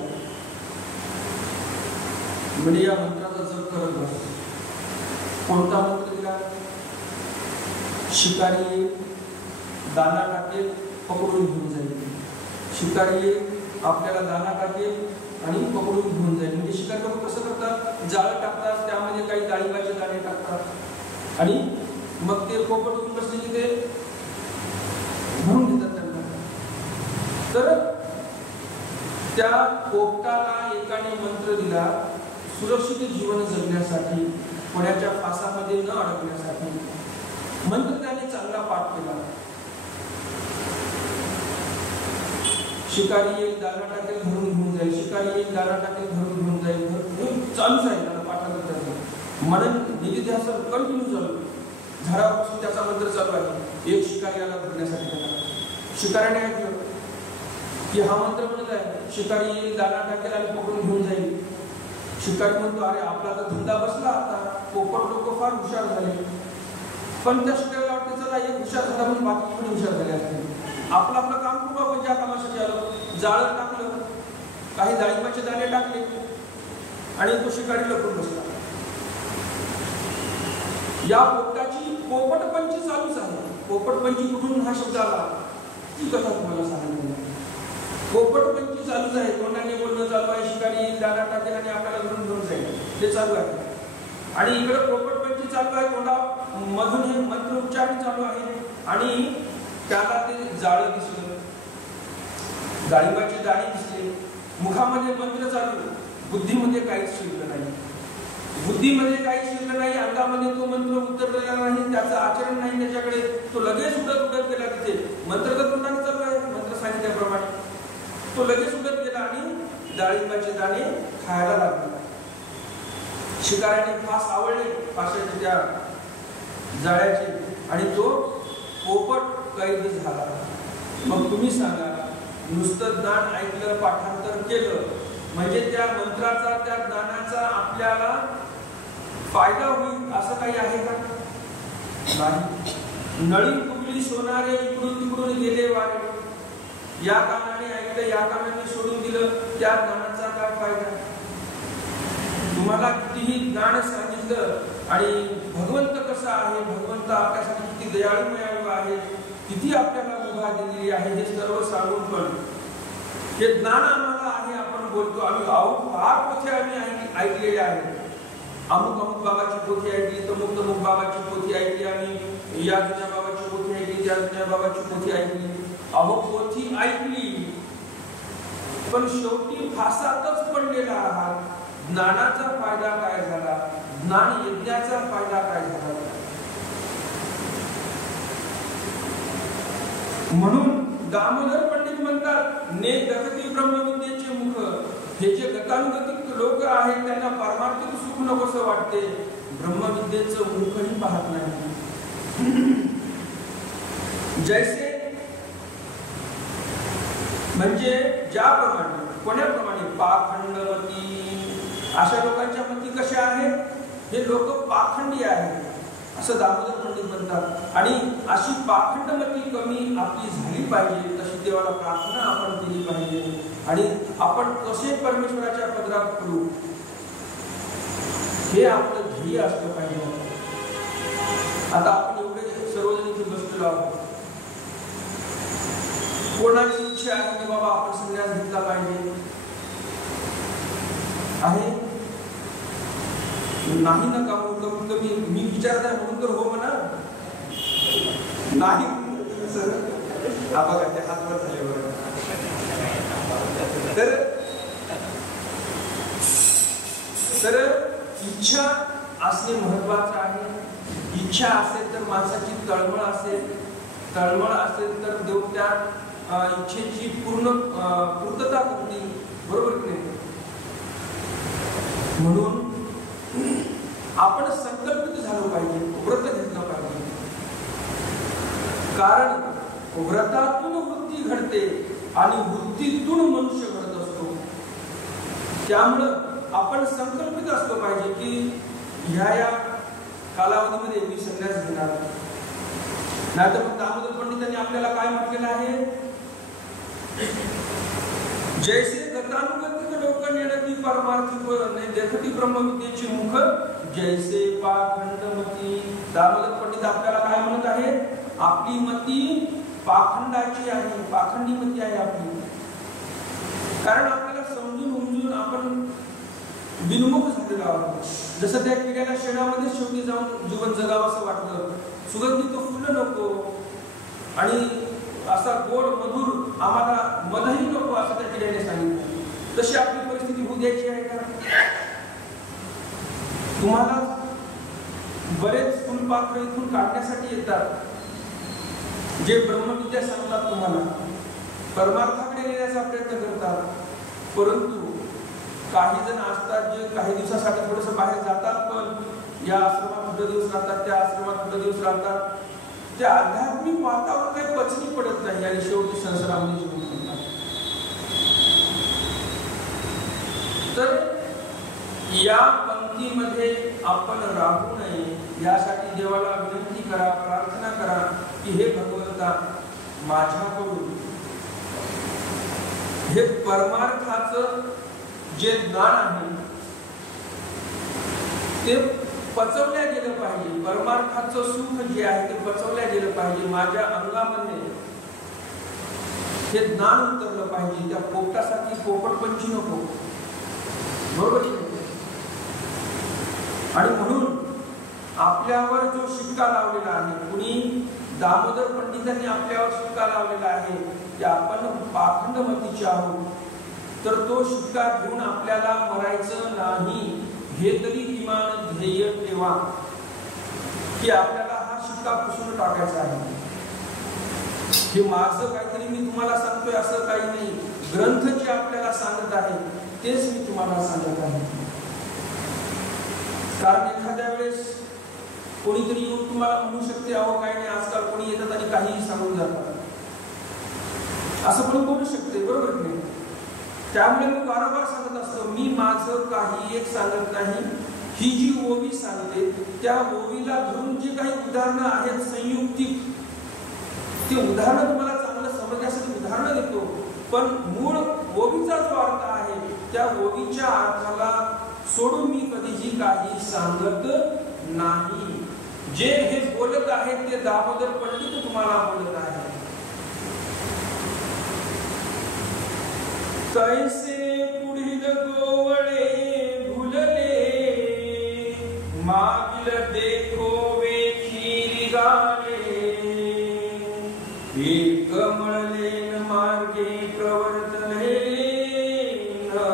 म्हणजे या मंत्राचा जप करत बस. कोणता मंत्र दिला? शिकारी दाना टाकेल, पकडून घेऊन जाईल. शिकारी आपल्याला दाना टाकेल आणि पकडून घेऊन जाईल. म्हणजे शिकारी लोक कसं करतात? जाळं टाकतात, त्यामध्ये काही डाळिंबाचे दाणे टाकतात आणि मग ते पोपट उठून बसले की ते घेऊन घेतात त्यांना. तर त्या पोपटाला एकाने मंत्र दिला सुरक्षित जीवन जगण्यासाठी, कोणाच्या फासामध्ये न अडकण्यासाठी. मंत्र त्याने चांगला पाठ केला. शिकारी येईल, दाना टाकेल, घरून घेऊन जाईल. शिकारी येईल, दाना टाकेल, घरून घेऊन जाईल. चालूच आहे त्याला पाठांतर त्याचं. मनन निधिध्यासन कंटिन्यू चालू. झाडापासून त्याचा मंत्र चालू आहे. एक शिकारी आला धरण्यासाठी त्याला. शिकाऱ्याने ऐकलं की हा मंत्र म्हणत आहे, शिकारी येईल, दाना टाकेल आणि पकडून घेऊन जाईल. शिकारी म्हणतो, अरे आपला तर धंदा बसला आता. पोपट लोक फार हुशार झाले. पण त्या शिकारीला वाटते चला एक हुशार झाला म्हणून बाकी पण हुशार झाले असते. आपलं आपलं काम खूप आपण ज्या कामासाठी आलो. जाळं टाकलं, काही डाळिंबाचे दाणे टाकले आणि तो शिकारी लपून बसला. या पोपटाची पोपटपंची चालूच आहे. पोपटपंची कुठून हा शब्द आला ती कथा तुम्हाला सांगितली. पोपटपंची चालूच आहे. तोंडाने बोलणं चालू आहे. शिकारी दाना टाकेल आणि आपल्याला धरून घेऊन जाईल, ते चालू आहे. आणि इकडे पोपटपंची चालू आहे. तोंडा मधून हे मंत्र उच्चारण चालू आहे. आणि त्याला ते जाळं दिसलं, डाळिंबाचे दाणे दिसले, मुखामध्ये मंत्र चालू, बुद्धीमध्ये काहीच शिरलं नाही. बुद्धीमध्ये काही शिरलं नाही, अंगामध्ये तो मंत्र उतरलेला नाही, त्याचं आचरण नाही त्याच्याकडे. तो लगेच उडत गेला तिथे. मंत्र तर तोंडाने चालू आहे, मंत्र सांगितल्याप्रमाणे तो लगेच उडत गेला आणि डाळिंबाचे दाणे खायला लागले. शिकाऱ्याने फास आवळले, फासाचे त्या जाळ्याचे, आणि तो पोपट कैद झाला. मग तुम्ही सांगा, नुसतं ज्ञान ऐकलं, पाठांतर केलं म्हणजे त्या मंत्राचा, त्या ज्ञानाचा आपल्याला फायदा होईल असं काही आहे का? नाही. नळी फुगली सोनारे, इकडून तिकडून गेले वारे. या कानाने ऐकलं, या कानाने सोडून दिलं, त्या ज्ञानाचा काय फायदा? तुम्हाला कितीही ज्ञान सांगितलं आणि भगवंत कसा आहे, भगवंत आपल्यासाठी किती दयाळू मिळालं आहे, किती आपल्याला मुभा दिलेली आहे, हे सर्व सांगून पण हे ज्ञान आम्हाला आहे. आपण बोलतो आम्ही फार पोथी आम्ही ऐकलेले आहेत. अमुक अमुक बाबाची पोथी ऐकली, तमुक तमुक बाबाची पोथी ऐकली, आम्ही या जुन्या बाबाची पोथी ऐकली, त्या जुन्या बाबाची पोथी ऐकली. अहो पोथी ऐकली, पण शेवटी फासातच पडलेला आहात. ज्ञानाचा फायदा काय झाला? ज्ञान यज्ञाचा फायदा काय झाला? म्हणून दामोदर पंडित म्हणतात, ने गगती ब्रह्मविद्येचे मुख. हे जे गतानुगतिक लोक आहेत त्यांना पारमार्थिक सुख नकोसं वाटते, ब्रह्मविद्येचं मुखही पाहत नाही. जैसे म्हणजे ज्याप्रमाणे, कोण्याप्रमाणे? पाखंडमती. अशा लोकांच्या मती कशा आहेत? हे लोक पाखंडी आहेत असं दामोदर पंडित म्हणतात. आणि अशी पाखंडमती कमी आपली झाली पाहिजे, तशी देवाला प्रार्थना आपण केली पाहिजे. आणि आपण कसे परमेश्वराच्या पदरात करू हे आपलं ध्येय असलं पाहिजे. आता आपण एवढे सर्वजण इथे बसलेलो आहोत. कोणाची इच्छा आहे की बाबा आपण संन्यास घेतला पाहिजे? आहे? नाही ना? का कमीत कमी मी विचारत आहे म्हणून तर हो म्हणा. नाही सर, हा बघा ते हातवर झाले बरं. तर इच्छा असणे महत्वाचं आहे. इच्छा असेल तर माणसाची तळमळ असेल, तळमळ असेल तर देव त्या इच्छेची पूर्तता करतील. बरोबर की नाही? म्हणून आपण संकल्पित झालो पाहिजे, व्रत घेतलं पाहिजे. कारण व्रतातून वृत्ती घडते आणि वृत्तीतून मनुष्य घडत असतो. त्यामुळं आपण संकल्पित असलो पाहिजे की ह्या कालावधीमध्ये मी संन्यास घेणार. नाहीतर मग दामोदर पंडितांनी आपल्याला काय म्हटलेलं आहे, जैसे गतानुगतिक लोक नेणती परमार्थी देखती ब्रह्मविद्येची मुख जैसे पाखंडमती. दामोदर पंडित आपल्याला काय म्हणत आहे, आपली मती पाखंडाची आहे, पाखंडी मती आहे आपली. कारण आपल्याला समजून उमजून आपण विनमुख झालेलो आहोत. जसं त्या किड्याला शेणामध्ये शेवटी जाऊन जीवन जगावं असं वाटलं, सुगंधी तो फुलं नको आणि असा गोड मधुर आम्हाला मधही नको असं त्या किड्याने सांगितलं. तशी आपली परिस्थिती होऊ द्यायची आहे का? तुम्हाला बरेच फुलपाखरं इथून काढण्यासाठी येतात, जे ब्रह्मविद्या सांगतात, तुम्हाला परमार्थाकडे नेण्याचा प्रयत्न करतात. परंतु काही जण असतात जे काही दिवसासाठी थोडस बाहेर जातात, पण या आश्रमात थोडे दिवस राहतात, त्या आश्रमात थोडे दिवस राहतात, त्या आध्यात्मिक वातावरण काही पचनी पडत नाही आणि शेवटी संसारामध्ये जीवन करतात. तर या पंक्तीमध्ये आपण राहू नये यासाठी देवाला विनंती करा, प्रार्थना करा की हे भगवंता, माझ्याकडून हे परमार्थाचं जे ज्ञान आहे ते पचवल्या गेलं पाहिजे. परमार्थाचं सुख जे आहे ते पचवल्या गेलं पाहिजे. माझ्या अंगामध्ये हे ज्ञान उतरलं पाहिजे. त्या पोपटासाठी पोपटपंची नको, बरोबर आहे. आणि म्हणून आपल्यावर जो शिक्का लावलेला आहे, कुणी दामोदर पंडितांनी आपल्यावर शिक्का लावलेला आहे की आपण पाखंडमतीचे आहोत, तर तो शिक्का घेऊन आपल्याला मरायचं नाही हे तरी किमान ध्येय ठेवा की आपल्याला हा शिक्का पुसून टाकायचा आहे. हे माझं काहीतरी मी तुम्हाला सांगतोय असं काही नाही, ग्रंथ जे आपल्याला सांगत आहे तेच मी तुम्हाला सांगत आहे. कारण एखाद्या वेळेस कोणीतरी येऊन तुम्हाला म्हणू शकते, अहो काही नाही, आजकाल कोणी येतात आणि काहीही सांगून जातात, असं कोणी बोलू शकते, बरोबर नाही. त्यामुळे मी वारंवार सांगत असतो, मी माझं काही एक सांगत नाही. ही जी ओवी सांगते त्या ओवीला धरून जी काही उदाहरणं आहेत संयुक्तिक, ते उदाहरण तुम्हाला चांगलं समजण्यासाठी उदाहरणं देतो, पण मूळ ओवीचा जो अर्थ आहे त्या ओवीच्या अर्थाला सोडून मी कधीही काही सांगत नाही. जे हे बोलत आहेत ते दामोदर पंडित तुम्हाला बोलत आहे. कैसे पुढील गोवळे भुलले मागील देखो वेखी गाणे एक मळले मार्गे प्रवर्तले न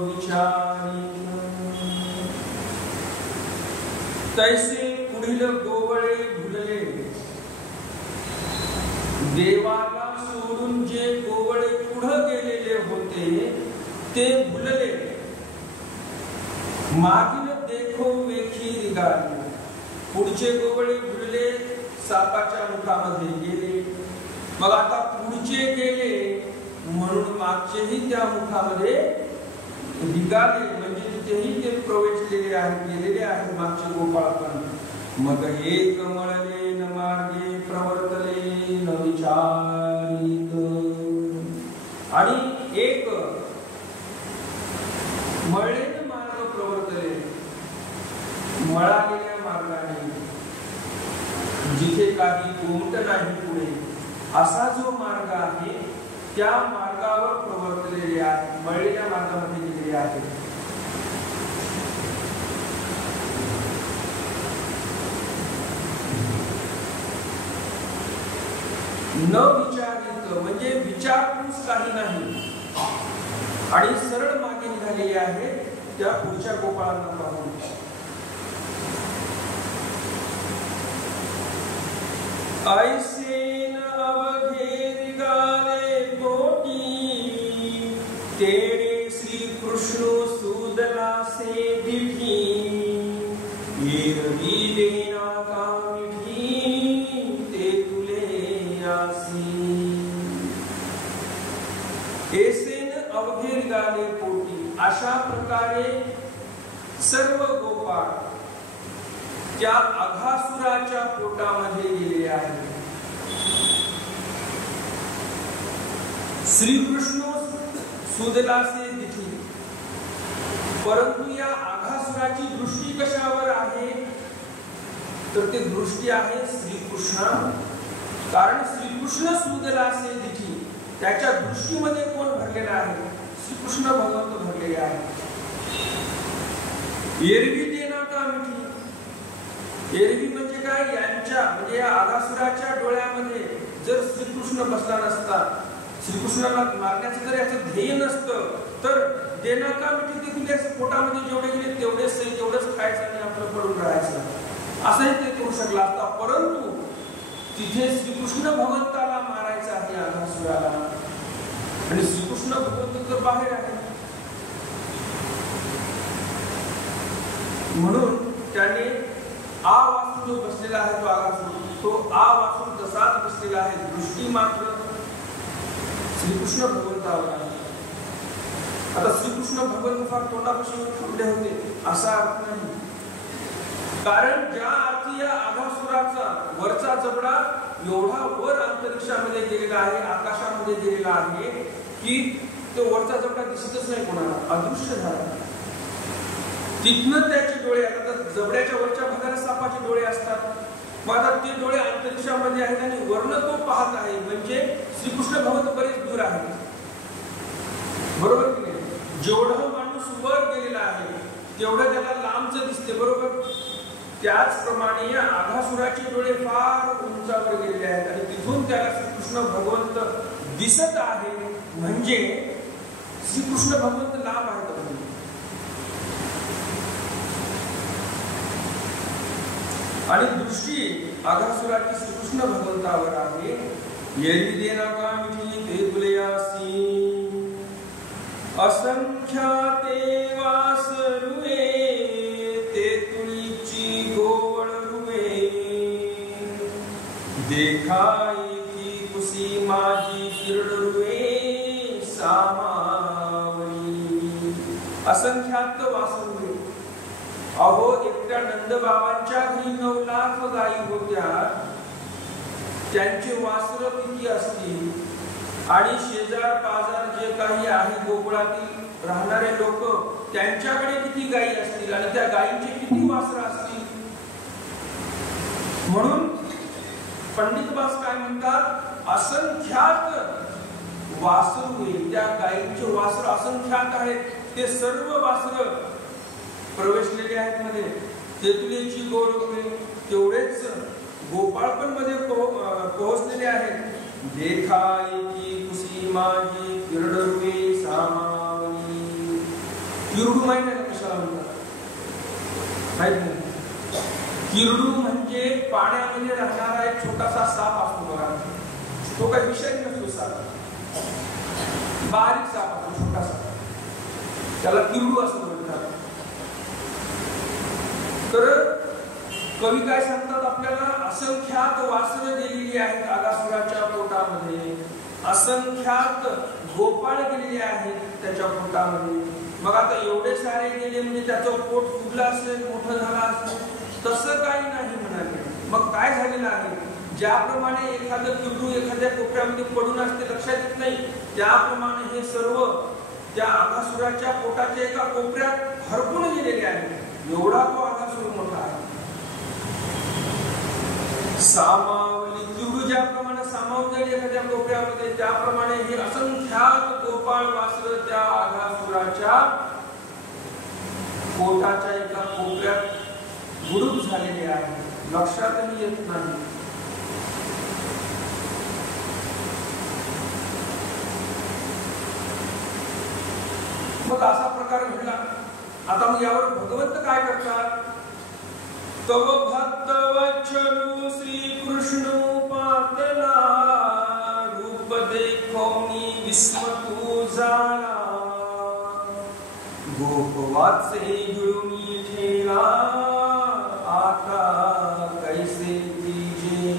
विचारी. तैसे पुढील गोवळे भुलले, देवाला सोडून जे गोवळे पुढे गेलेले होते ते भुलले. मागील देखो वेखी निघाले, पुढचे गोवळे भुलले, सापाच्या मुखामध्ये गेले. मग आता पुढचे गेले म्हणून मागचेही त्या मुखामध्ये निघाले, म्हणजे तिथेही ते प्रवेशलेले आहेत, गेलेले आहेत मागचे गोपाळ. पण मग एक मळले न मार्गे प्रवर्तले न विचारित, आणि एक मळले न मार्ग प्रवर्तले, मळालेल्या मार्गाने, जिथे काही गोमट नाही पुढे, असा जो मार्ग आहे त्या मार्गावर प्रवर्तलेले आहे, मळलेल्या मार्गामध्ये गेलेले आहे. न विचारित म्हणजे विचारपूस काही नाही, आणि सरळ मागे निघालेले आहे त्या पुढच्या गोपाळांना पाहून. ऐसे न अवघे निघाले पोटी, तेरे श्री कृष्ण सुदला से दिठी, एरवी देना का मिठी ते तुले आसी. ऐसे न अवघे निघाले पोटी, अशा प्रकारे सर्व गोपाळ त्या अघासुराच्या पोटामध्ये गेले आहे. श्रीकृष्ण सुदलासे दिठी, परंतु या अघासुराची दृष्टी कशावर आहे तर ते दृष्टी आहे श्रीकृष्ण. कारण श्रीकृष्ण सुदलासे दिठी, त्याच्या दृष्टीमध्ये कोण भरलेला आहे? श्रीकृष्ण भगवंत भरलेले आहे. एरवी देना का मिठी, एरवी म्हणजे काय? यांच्या म्हणजे या अघासुराच्या डोळ्यामध्ये जर श्रीकृष्ण बसला नसता, श्रीकृष्णाला मारण्याचं जर याचं ध्येय नसतं तर देना का मिठी ते तुझ्या पोटामध्ये जेवढे गेले तेवढेच सही तेवढंच खायचं आणि आपलं पडून राहायचं असंही ते करू शकला असता. परंतु तिथे श्रीकृष्ण भगवंताला मारायचं आहे अघासुराला, आणि श्रीकृष्ण भगवंत तर बाहेर आहे. म्हणून त्याने आ वाचून जो बसलेला आहे तो अघासुर, तो आ वाचून तसाच बसलेला आहे. दृष्टी मात्र श्रीकृष्ण भगवंतावर आहे. आता श्रीकृष्ण भगवंत फार तोंडापासून थांबले होते असा अर्थ नाही. कारण ज्या अर्थी या अघासुराचा वरचा जबडा एवढा वर अंतरिक्षामध्ये गेलेला आहे, आकाशामध्ये गेलेला आहे की तो वरचा जबडा दिसतच नाही कोणाला, अदृश्य झाला. तिथनं त्याचे डोळे, आता जबड्याच्या वरच्या भागाला सापाचे डोळे असतात, मग आता ते डोळे अंतरिक्षामध्ये आहेत आणि वर्ण तो पाहत आहे, म्हणजे श्रीकृष्ण भगवंत बरेच दूर आहे. बरोबर की नाही? जेवढा माणूस वर गेलेला आहे तेवढं त्याला लांबच दिसते. बरोबर. त्याचप्रमाणे या अघासुराचे डोळे फार उंचावर गेलेले आहेत आणि तिथून त्याला श्रीकृष्ण भगवंत दिसत आहे, म्हणजे श्रीकृष्ण भगवंत लांब आहेत. आणि दृष्टी अघासुराची श्रीकृष्ण भगवंतावर आहे. एरवी देना का मिठी ते तुलयासी, असंख्याते वासरुवे ते तुळीची गोवळ रुवे, देखाई की कुसी माझी किरडरुवे सामावली. असंख्यात वासरुवे. अहो, एकट्या नंदबाबांच्या घरी 9 लाख गायी होत्या, त्यांचे वासर किती असतील, आणि शेजार पाजार जे काही आहे गोकुळातील राहणारे लोक त्यांच्याकडे किती गायी असतील आणि त्या गायींचे किती वासर असतील. म्हणून पंडित बास काय म्हणतात, असंख्यात वासरू, त्या गायींचे वासर असंख्यात आहेत. ते सर्व वासर प्रवेशलेले आहेत मध्ये. तेतुलीची गोरगोवे तेवढेच गोपाळपण मध्ये पोहोचलेले आहेत. देखाई की कुसी माझी किरडरुवे सामावली. किरडू माहिती आहे कशाला म्हणतात? माहित नाही. किरडू म्हणजे पाण्यामध्ये राहणारा एक छोटासा साप असतो बघा. तो काही विषय नसतो, साप बारीक साप असतो छोटासा, त्याला किरडू असं म्हणतात. तर कवी काय सांगतात आपल्याला, असंख्यात वासरं गेलेली आहेत अघासुराच्या पोटामध्ये, असंख्यात गोपाळ गेलेले आहेत त्याच्या पोटामध्ये. मग आता एवढे सारे गेले म्हणजे त्याचं पोट फुगलं असेल, मोठं झालं असेल, तसं काही नाही म्हणाले. मग काय झालेलं आहे, ज्याप्रमाणे एखादं किरडू एखाद्या कोपऱ्यामध्ये पडून असते, लक्षात येत नाही, त्याप्रमाणे हे सर्व त्या अघासुराच्या पोटाच्या एका कोपऱ्यात हरपून गेलेले आहेत. एवढा तो अघासुर मोठा आहे. सामावली. किरडू ज्याप्रमाणे सामावून जाईल एखाद्या कोपऱ्यामध्ये, त्याप्रमाणे हे असंख्यात गोपाळ वासर त्या अघासुराच्या पोटाच्या एका कोपऱ्यात गुडूप झालेले आहे. लक्षातही येत नाही. मग असा प्रकार घडला. आता मग यावर भगवंत काय करतात, तव भक्त वचनु श्री कृष्ण पातला, रूप देखोनी विस्मतू झाला, गोपवाचे जुळूनी ठेला, आता कैसे तिजे.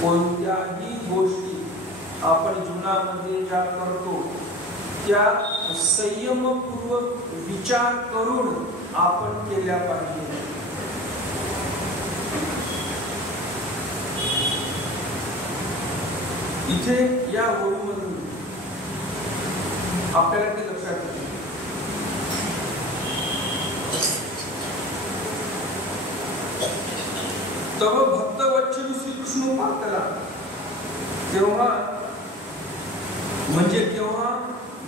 कोणत्याही गोष्टी आपण जीवनामध्ये ज्या करतो त्या संयमपूर्वक विचार करून आपण केल्या पाहिजे. इथे या ओळीमधून आपल्याला ते लक्षात येते. तव भक्त वच्छलू श्रीकृष्ण पातला. तेव्हा म्हणजे केव्हा,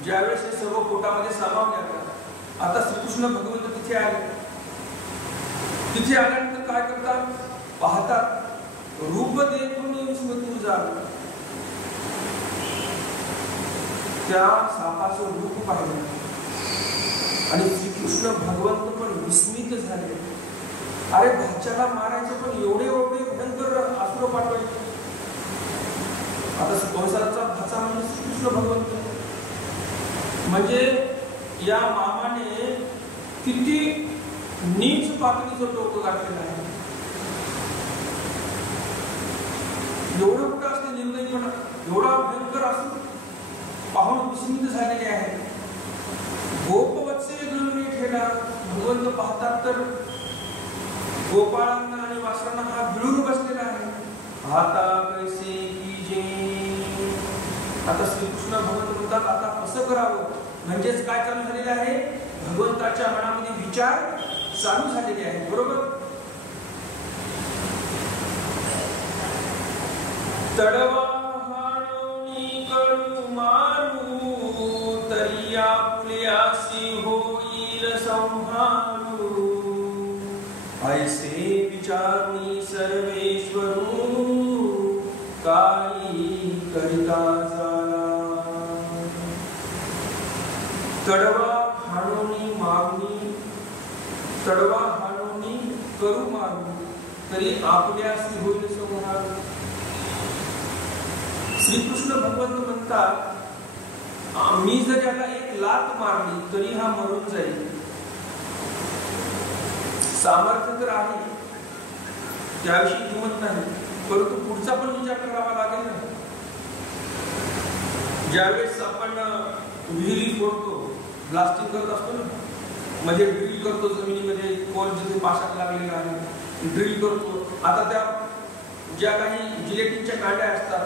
ज्यावेळेस हे सर्व पोटामध्ये सामावून येतात. आता श्रीकृष्ण भगवंत तिथे आले. तिथे आल्यानंतर काय करतात, पाहतात. रूप देखून विस्मृती झालं. त्या सापाचं रूप पाहिलं आणि श्रीकृष्ण भगवंत पण विस्मित झाले. अरे भाच्याला मारायचं, पण एवढे एवढे भयंकर असुर पाठवायचे. आता कंसाचा भाचा म्हणजे श्रीकृष्ण भगवंत. म्हणजे या मामाने किती नीच पातळीचं डोकं गाठलेलं आहे. एवढं कुठं असते निर्णयपणा, एवढा भयंकर असून पाहून विस्मित झालेले आहे. गोपवत्से गळून ठेला. भगवंत पाहतात तर गोपाळांना आणि वासरांना हा गिळून बसलेला आहे. आता कैसे कीजे. आता श्रीकृष्ण भगवंत म्हणतात आता कसं करावं. म्हणजेच काय चालू झालेलं आहे, भगवंताच्या मनामध्ये विचार चालू झालेले आहे. बरोबर. तडवा हाणोनी करू मारू तरी आपुल्यासी होईल संहारू. ऐसे विचारुनी सर्वेश्वरू काही करिता झाला. तडवा हाणोनी मारुनी, तडवा हाणोनी करू मारू तरी आपल्यासी होईल संहारू. श्रीकृष्ण भगवंत म्हणतात, मी जर याला एक लात मारली तरी हा मरून जाईल. सामर्थ्य तर आहे, त्याविषयी हिंमत नाही, परंतु पुढचा पण विचार करावा लागेल ना. ज्यावेळेस आपण विहिरी फोडतो, ब्लास्टिंग करत असतो ना, म्हणजे ड्रिल करतो जमिनीमध्ये, कोल जिथे पाशात लागलेला आहे ड्रिल करतो. आता त्या ज्या काही जिलेटिनच्या कांड्या असतात,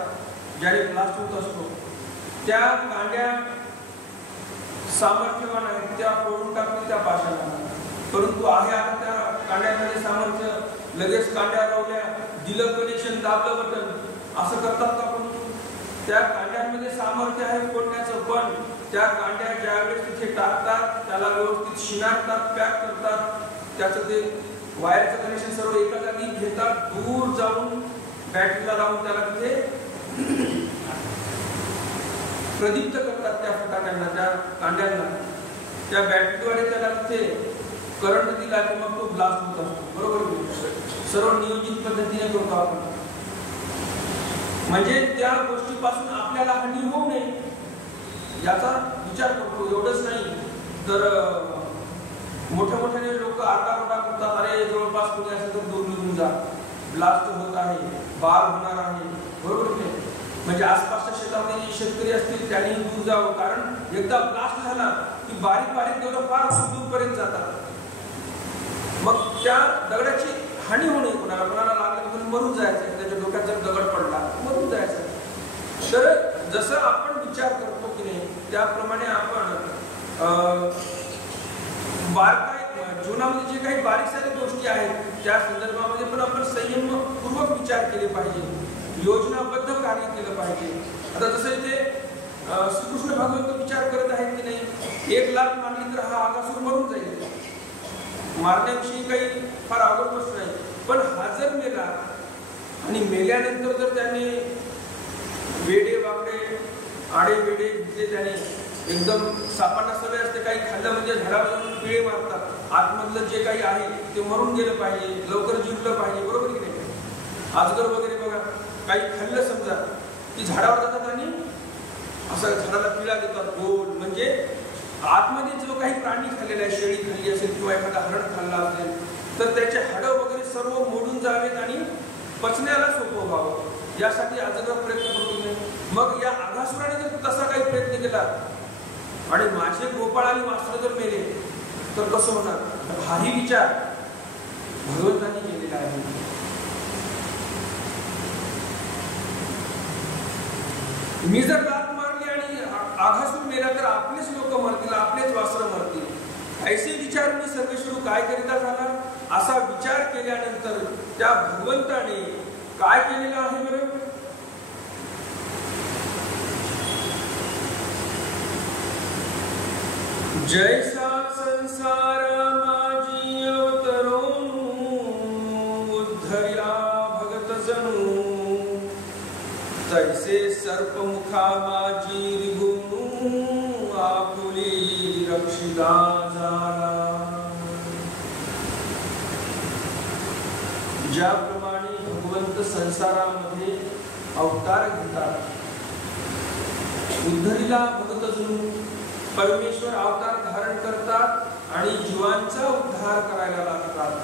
ज्याने ब्लास्ट होत असतो, त्या कांड्या सामर्थ्यवान आहेत, त्या फोडून टाकतील त्या पाशाला. परंतु आहे आता त्या कांड्यामध्ये सामर्थ्य, लगेच कांड्या लावल्या, दिलं कनेक्शन, दाबलं बटन, असं करतात का. पण त्या कांड्यांमध्ये सामर्थ्य आहे फोडण्याचं, पण त्या कांड्या ज्यावेळेस तिथे टाकतात, त्याला व्यवस्थित शिनारतात, पॅक करतात, त्याचं ते वायरचं कनेक्शन सर्व एका जागी घेतात, दूर जाऊन बॅटरीला लावून त्याला तिथे प्रदीप्त करतात त्या फटाक्यांना, त्या कांड्यांना. त्या बॅटरीद्वारे त्याला तिथे करंट दिला की मग तो ब्लास्ट होत असतो. बरोबर. सर्व नियोजित पद्धतीने करतो आपण. म्हणजे त्या गोष्टीपासून आपल्याला हानी होऊ नये याचा विचार करतो. एवढंच नाही तर मोठ्या मोठ्याने लोक आरडाओरडा करतात, अरे जवळपास कोणी असेल तर दूर निघून जा, ब्लास्ट होत आहे, बाळ होणार आहे. बरोबर की नाही. म्हणजे आसपासच्या शेतामध्ये जे शेतकरी असतील त्यांनी दूर जावं, कारण एकदा ब्लास्ट झाला की बारीक बारीक तेवढं फार दूरपर्यंत जातात. मग त्या दगडाची हानी होणे, कोणाला कोणाला लागलं तर मरून जायचं, त्याच्या डोक्यात जर दगड पडला मरून जायचं. तर जसं आपण विचार करतो की नाही, त्याप्रमाणे आपण जीवनामध्ये जे काही बारीक सारीक गोष्टी आहेत त्या संदर्भामध्ये पण आपण संयमपूर्वक विचार केले पाहिजे, योजनाबद्ध कार्य केलं पाहिजे. आता जसं इथे श्रीकृष्ण भगवंत विचार करत आहेत की नाही, 1 लाख मारली तर हा आगासूर मरून जाईल. मारण्याविषयी काही फार अवघड गोष्ट नाही, पण हा जर मेला आणि मेल्यानंतर जर त्याने वेडे वाकडे आडे वेडे घेतले, त्याने एकदम सापांना सवय असते, काही खाल्लं म्हणजे झाडावर जाऊन पिळे मारतात, आतमधलं जे काही आहे ते मरून गेलं पाहिजे, लवकर जिंकलं पाहिजे. बरोबर की नाही. आजगर वगैरे बघा, काही खाल्लं समजा की झाडावर जातात आणि असं झाडाला पिळा देतात गोल. म्हणजे आतमध्ये जो काही प्राणी खाल्लेला आहे, शेळी खाल्ली असेल किंवा एखादा हरण खाल्ला असेल तर त्याचे हाडं वगैरे सर्व मोडून जावेत आणि पचण्याला सोपं व्हावं, यासाठी अजगर प्रयत्न करतो. मग या आघासुराने जर तसा काही प्रयत्न केला आणि माझे गोपाळ आणि वासर जर मेले तर कसं होणार. हाही विचार भगवंतांनी केलेला आहे. मी जर लात मारली आणि आघासून मेला तर आपलेच लोक मरतील, आपलेच वासरं मरतील. ऐसे विचार मी सर्वेश्वर काय करिता झाला. असा विचार केल्यानंतर त्या भगवंताने काय केलेलं आहे बरं. जैसा संसार माझी अवतरून उद्धरिला भगत जणू, तैसे सर्पमुखा माझी रिगुणू आपुली रक्षिता झाला. ज्याप्रमाणे भगवंत संसारामध्ये अवतार घेतात, उद्धरिला भगत जणू, परमेश्वर अवतार धारण करतात आणि जीवांचा उद्धार करायला लागतात.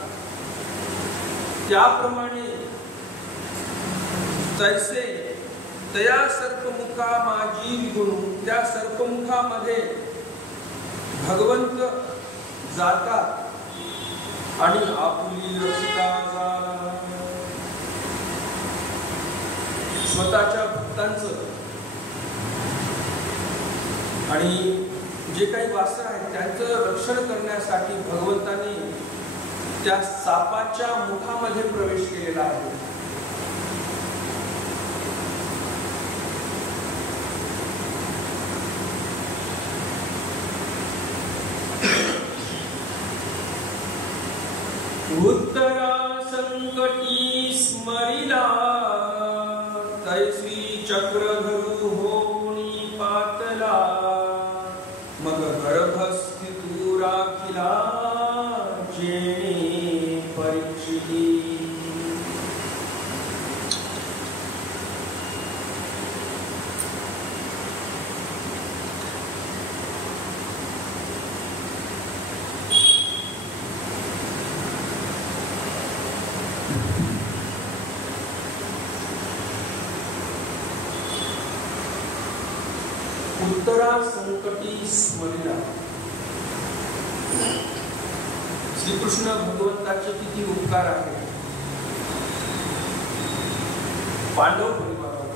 त्याप्रमाणे तैसे तया सर्पमुखा माझी गुणू, त्या सर्पमुखामध्ये भगवंत जातात आणि आपुली रक्षिता झाला. स्वतःच्या भक्तांचं आणि जे काही वासर आहेत त्यांचं रक्षण करण्यासाठी भगवंताने त्या सापाच्या मुखामध्ये प्रवेश केलेला आहे. उत्तरा संकटी स्मरिला, तैसी चक्रधरू होनी पातला, मग गर्भस्थितू राखिला जेणे परीक्षिती. उत्तरा संकटी स्मरिला. श्रीकृष्ण भगवंताचे किती उपकार आहेत पांडव परिवारावर,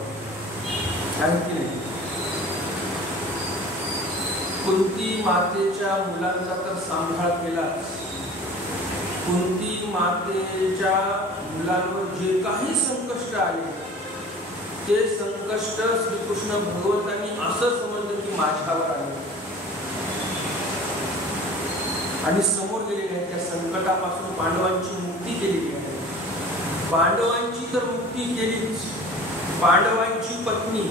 आहे की नाही. कुंती मातेच्या मुलांचा तर सांभाळ केला. कुंती मातेच्या मुलांवर जे काही संकष्ट आले ते संकष्ट श्रीकृष्ण भगवंतांनी असं समजलं की माझ्यावर आले आणि समोर गेलेले आहे. त्या संकटापासून पांडवांची मुक्ती केलेली आहे. पांडवांची तर मुक्ती केलीच, पांडवांची पत्नी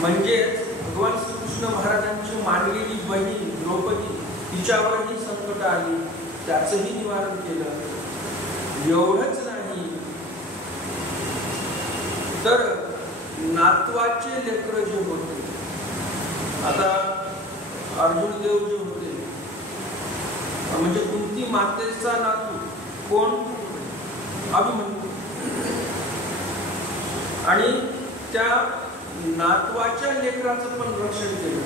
म्हणजेच भगवान श्रीकृष्ण महाराजांची मानलेली बहीण द्रौपदी, तिच्यावरही संकट आली, त्याचंही निवारण केलं. एवढंच नाही तर नातवाचे लेकर जे होते, आता अर्जुन देव जे होते म्हणजे कुंती मातेचा नातू कोण, अभिमन्यू, आणि त्या नातवाच्या लेकराचं पण रक्षण केलं.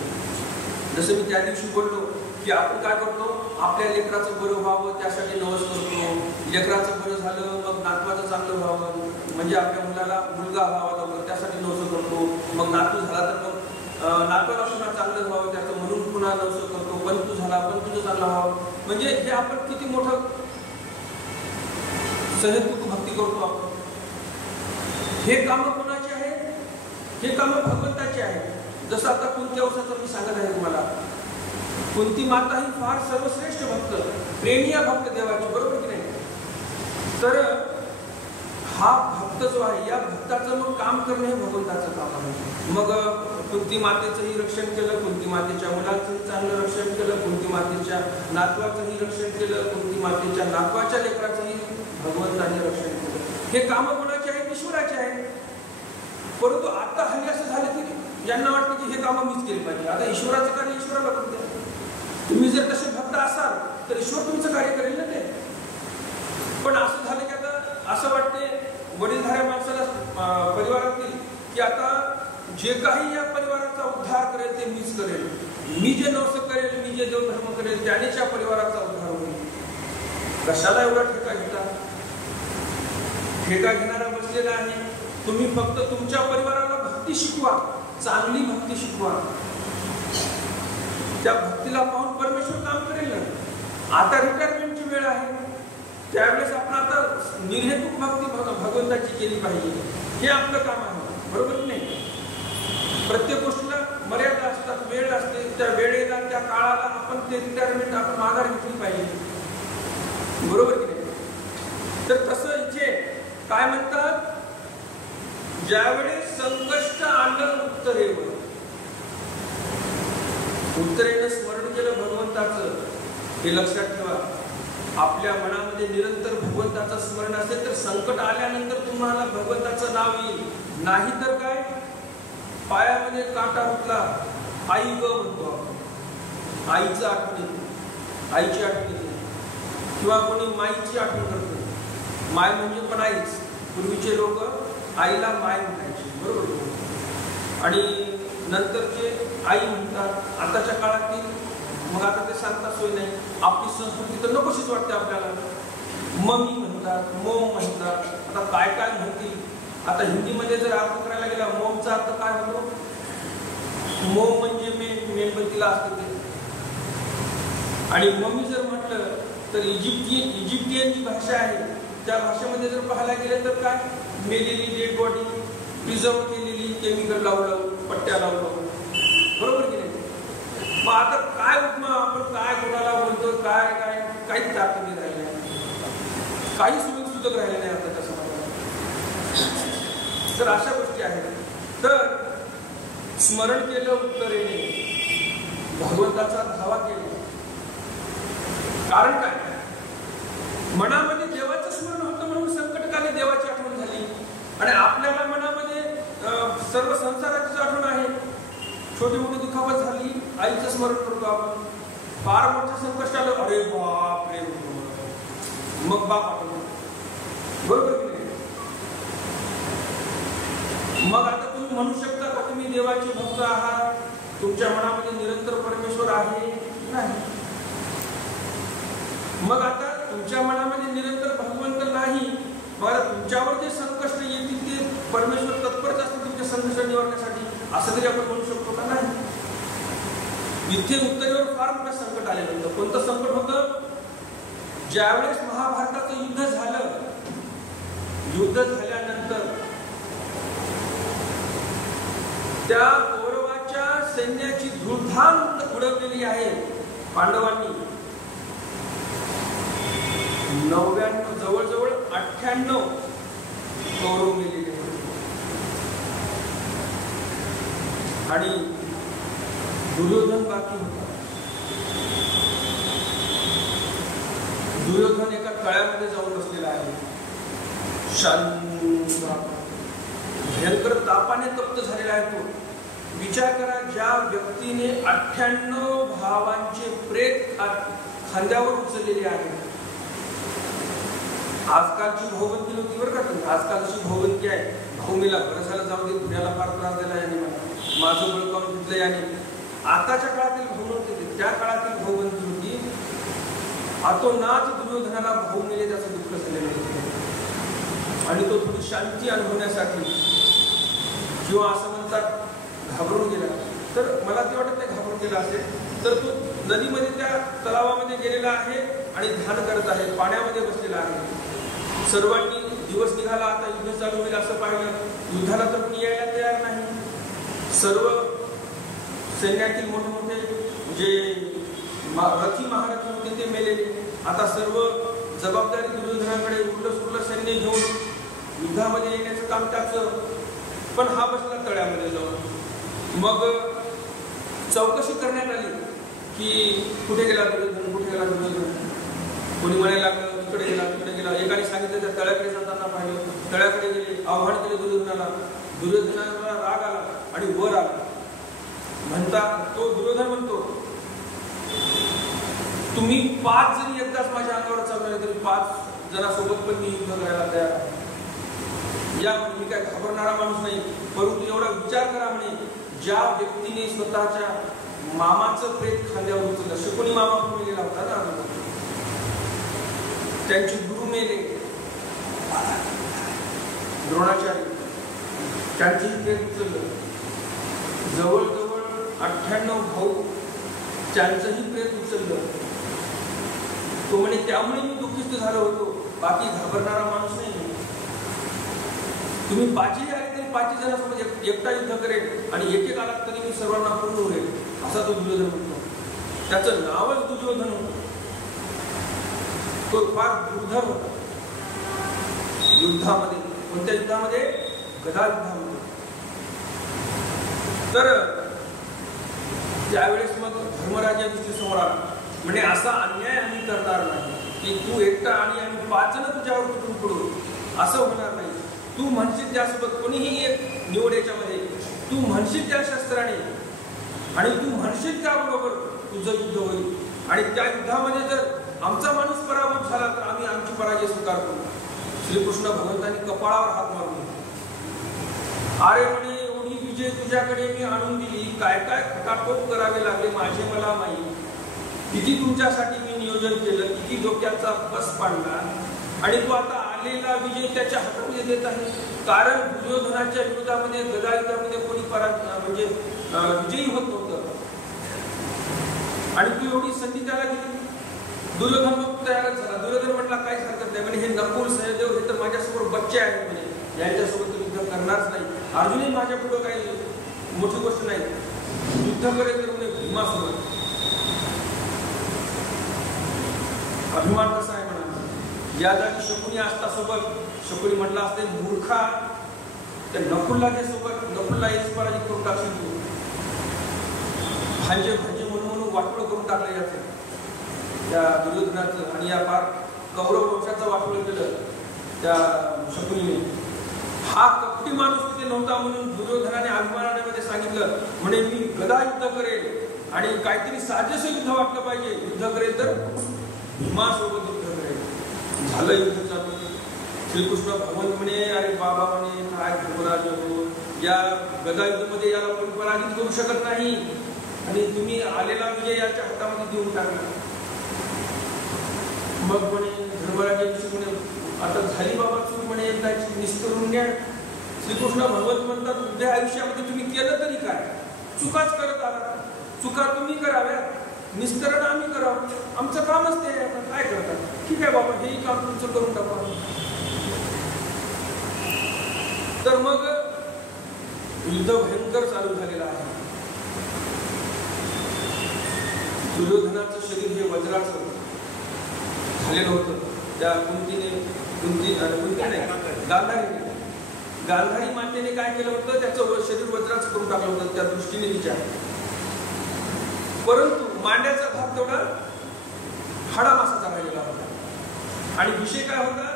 जसं मी त्या दिवशी बोललो की आपण काय करतो, आपल्या लेकराचं बरं व्हावं त्यासाठी नवस करतो. लेकराचं बरं झालं मग नातवाचं चांगलं व्हावं, म्हणजे आपल्या मुलाला मुलगा व्हावा लवकर त्यासाठी नवस करतो. मग नातू झाला तर मग नातवाला पुन्हा चांगलं व्हावं त्याचं म्हणून पुन्हा नवस करतो. पंतू झाला पण तुझं चांगलं व्हावं. म्हणजे हे आपण किती मोठं सहज भक्ती करतो आपण. हे कामं कोणाचे आहेत, हे कामं भगवंताचे आहेत. जसं आता कुंती अवसाचं मी सांगत आहे तुम्हाला, कुंती माता ही फार सर्वश्रेष्ठ भक्त, प्रेमिया भक्त देवाची, बरोबर की नाही. तर हा भक्त जो आहे या भक्ताचं मग काम करणे हे भगवंताचं काम आहे. मग कुंती मातेचंही रक्षण केलं, कुंती मातेच्या मुलाचंही चांगलं रक्षण केलं, कुंती मातेच्या नातवाचंही रक्षण केलं, कुंती मातेच्या नातवाच्या लेकराचंही भगवंताने रक्षण केलं. हे काम कोणाचे आहेत, ईश्वराचे आहेत. परंतु आता हल्ली असं झालं की यांना वाटतं की हे कामं मीच केली पाहिजे. आता ईश्वराचं कार्य ईश्वराला करू द्या. तुम्ही जर तसे भक्त असाल तर ईश्वर तुमचं कार्य करेल ना ते. पण असं झालं की आता असं वाटते वडीलधाऱ्या माणसाला परिवारातील की आता जे काही या परिवाराचा उद्धार करेल ते मीच करेल, मी जे नवस करेल, मी जे देवधर्म करेल त्यानेच या परिवाराचा उद्धार होईल. कशाला एवढा ठेका घेता. ठेका घेणारा बसलेला आहे. तुम्ही फक्त तुमच्या परिवाराला भक्ती शिकवा, चांगली भक्ती शिकवा. त्या भक्तीला पाहून परमेश्वर काम करेल ना. आता रिटायरमेंटची वेळ आहे, त्यावेळेस आपण आता निर्हेतुक भक्ती भगवंताची केली पाहिजे. हे आपलं काम आहे, बरोबर की नाही. प्रत्येक गोष्टीला मर्यादा असतात, वेळ असते. त्या वेळेला त्या काळाला आपण ते रिटायरमेंट आपण माघार घेतली पाहिजे, बरोबर की नाही. तर तसं इथे काय म्हणतात, ज्यावेळेस संकष्ट आलं उत्तरेवर, उत्तरेनं स्मरण केलं भगवंताचं, हे लक्षात ठेवा. आपल्या मनामध्ये निरंतर भगवंताचं स्मरण असेल तर संकट आल्यानंतर तुम्हाला भगवंताचं नाव येईल. नाही तर काय, पायामध्ये काटा रुतला, आई ग म्हणतो आपण, आईचं आठवण येते, आईची आठवण येते. किंवा कोणी माईची आठवण करतो. माय म्हणजे पण आईच. पूर्वीचे लोक आईला माय म्हणायचे, बरोबर. आणि नंतरचे आई म्हणतात. आताच्या काळातील मग आता ते सांगता सोय नाही. आपली संस्कृती तर नकोशीच वाटते आपल्याला. मम्मी म्हणतात, मोम म्हणतात. आता काय काय म्हणतील. आता हिंदीमध्ये जर अर्थ करायला गेला, मोमचा अर्थ काय होतो, मोम म्हणजे मेणबत्तीला असते ते. आणि मम्मी जर म्हटलं तर इजिप्टियन जी भाषा आहे त्या भाषेमध्ये जर पाहायला गेलं तर काय, मेलेली डेड बॉडी, प्रिझर्व केलेली, केमिकल लावून पट्ट्या लावून, बरोबर की नाही. मग आता काय आपण काय कोणाला बोलतो, काय काय काहीच ताकद नाही राहिली, काही सुधक राहिले नाही आता त्या समाजात. तर अशा गोष्टी आहेत. तर स्मरण केलं उत्तरेने, भगवंताचा धावा केला. कारण काय, मनामध्ये देवाचं स्मरण होतं म्हणून संकटकाली देवाची आठवण झाली. आणि आपल्याला मनामध्ये सर्व संसाराची आठवण आहे. छोटी मोठी दुखापत झाली, आईचं स्मरण करतो आपण. फार मोठं संकट आलं, अरे बाप रे, मग बाप आठवतो, बरोबर की नाही. मग आता तुम्ही म्हणू शकता का तुम्ही देवाचे भक्त आहात, तुमच्या मनामध्ये निरंतर परमेश्वर आहे? नाही. मग आता तुमच्या मनामध्ये निरंतर भगवंत नाही, मग तुमच्यावर जे संकष्ट येतील ते परमेश्वर तत्परच असते तुमच्या संकष्ट निवारण्यासाठी, असं तरी आपण म्हणू शकतो का? नाही. इथे उत्तरेवर फार मोठं संकट आलेलं होतं. कोणतं संकट होतं? ज्यावेळेस महाभारताचं युद्ध झालं, युद्ध झाल्यानंतर त्या कौरवाच्या सैन्याची धूळधाण उडवलेली आहे पांडवांनी. 99 जवळजवळ 98 कौरव मेलेले आणि दुर्योधन बाकी होता. दुर्योधन एका तळ्यामध्ये जाऊन बसलेला आहे, शांत, भयंकर तापाने तप्त झालेला आहे तो. विचार करा, ज्या व्यक्तीने 98 भावांचे प्रेत खांद्यावर उचललेले आहे. आजकालची भाऊबंदी नव्हती बरं का तुम्ही. आजकालची भाऊबंदी आहे, भाऊ मेला बरं झालं, जाऊ दे, पुण्याला फार त्रास दिला याने, मला माझं बळकावून घेतलं याने. आताच्या काळातील भाऊ नव्हते, त्या काळातील भाऊबंदी होती. आतोनात दुर्योधनाला भाऊ मेले त्याचं दुःख झालेलं होतं आणि तो थोडी शांती अनुभवण्यासाठी किंवा असं म्हणतात घाबरून गेला. तर मला ते वाटत नाही घाबरून गेला असेल, तर तो नदीमध्ये त्या तलावामध्ये गेलेला आहे आणि ध्यान करत आहे, पाण्यामध्ये बसलेला आहे. सर्वांनी दिवस निघाला, आता युद्ध चालू होईल असं पाहिलं. युद्धाला तर कोणी यायला तयार नाही. सर्व सैन्यातील मोठमोठे जे रथी महारथी होते ते मेलेले. आता सर्व जबाबदारी दुर्योधनाकडे, उरलं सुरलं सैन्य घेऊन युद्धामध्ये येण्याचं काम त्याचं. पण हा बसला तळ्यामध्ये जाऊन. मग चौकशी करण्यात आली की कुठे गेला दुर्योधन, कुठे गेला दुर्योधन. कोणी म्हणायला लागलं इकडे गेला, तिकडे गेला. एकाने सांगितलं त्या तळ्याकडे जाताना पाहिलं, तळ्याकडे गेले, आव्हान केले दुर्योधनाला. दुर्योधनाला राग आला आणि वर आला. म्हणता तो दुर्योधन म्हणतो, तुम्ही 5 जरी एकदाच माझ्या अंगावर चालवले तरी 5 जणांसोबत पण मी युद्ध करायला तयार आहे. या मी काय घाबरणारा माणूस नाही, परंतु एवढा विचार करा म्हणे, ज्या व्यक्तीने स्वतःच्या मामाचं प्रेत खांद्यावर उचललं. शकुनी मामा पण मेलेला होता ना, त्यांचे गुरु मेले द्रोणाचार्य, त्यांची प्रेत उचललं. जवळजवळ 98 भाऊ त्यांचंही प्रेत उचललं. तो म्हणे त्यामुळे मी दुःखित झालो होतो, बाकी घाबरणारा माणूस नाही. तुम्ही 5ही आले तरी 5 जणांसोबत एकटा युद्ध करेल आणि एक आलात तरी मी सर्वांना पूर्ण होईल, असा तो दुर्योधन म्हणतो. त्याचं नावच दुर्योधन होतं. तो फार दुर्धर होता युद्धामध्ये. कोणत्या युद्धामध्ये? गदा युद्धामध्ये. तर त्यावेळेस मग धर्मराजा दृष्टीसमोर आला, म्हणजे असा अन्याय आम्ही करणार नाही की तू एकटा आणि आम्ही 5 जण तुझ्यावर तुटून पडू, असं होणार नाही. तू म्हणशील त्यासोबत कोणीही एक निवड याच्यामध्ये, तू म्हणशील त्या शस्त्राने आणि तू म्हणशील त्याबरोबर तुझं युद्ध होईल. आणि त्या युद्धामध्ये जर आमचा माणूस पराभूत झाला तर आम्ही आमची पराजय स्वीकारतो. श्रीकृष्ण भगवंतांनी कपाळावर हात मारले. अरे म्हणे, एवढी विजय तुझ्याकडे मी आणून दिली, काय काय खटाटोप करावे लागले माझे मला माहीत. किती तुमच्यासाठी मी नियोजन केलं, किती डोक्याचा बस पाडला, आणि तू आता आलेला विजय त्याच्या हातामध्ये देत आहे. कारण दुर्योधनाच्या विरोधामध्ये गदा युद्धामध्ये कोणी म्हणजे विजयी होत नव्हतं, आणि तू एवढी संधी त्याला दिली. दुर्योधन मग तयारच झाला. दुर्योधन म्हटला काहीच हरकत नाही म्हणे, हे नकुल सहदेव हे तर माझ्यासमोर बच्चे आहेत म्हणे, यांच्यासोबत युद्ध करणारच नाही. अर्जुनही माझ्या पुढं काही मोठी गोष्ट नाही, युद्ध करेल तर म्हणे भीमासोबत. अभिमान कसा आहे म्हणा. या जागी शकुनी असता सोबत, शकुनी म्हटला असते मूर्खा, त्या नकुलला घे सोबत, नकुलला हेच पराजित करून टाकशील तू. भांजे भांजे म्हणून म्हणून वाटोळ करून टाकलं याचं त्या दुर्योधनाचं, आणि या फार कौरव वंशाचं वाटोळ केलं त्या शकुनीने. हा कपटी माणूस तिथे नव्हता म्हणून दुर्योधनाने अभिमानाने सांगितलं म्हणे, मी गदा युद्ध करेल आणि काहीतरी साजेसं युद्ध वाटलं पाहिजे, युद्ध करेल तर भीमासोबत युद्ध करेल. झालं युद्ध चालू. श्रीकृष्ण भगवंत म्हणे, अरे बाबा म्हणे, काय धर्मराज हो, या गदा युद्धामध्ये याला कोणी पराजित करू शकत नाही, आणि तुम्ही आलेला विजय याच्या हातामध्ये देऊन टाकला. मग म्हणे धर्मराजांची म्हणे, आता झाली बाबा चूक म्हणे, एकदाची निस्तरून न्या. श्रीकृष्ण भगवंत म्हणतात, उद्या आयुष्यामध्ये तुम्ही केलं तरी काय, चुकाच करत आला, चुका तुम्ही कराव्या, निस्तरण आम्ही करावं, आमचं कामच ते आहे. काय करतात, ठीक आहे बाबा, हेही काम तुमचं करून टाका. तर मग युद्ध भयंकर चालू झालेलं आहे. दुर्योधनाचं शरीर हे वज्राचं झालेलं होतं. त्या गांधारी मातेने काय केलं होतं, त्याचं शरीर वज्राचं करून टाकलं होतं त्या दृष्टीने तिच्या. परंतु मांड्याचा भाग तेवढा हाडामासाचा राहिलेला होता. आणि विषय काय होता,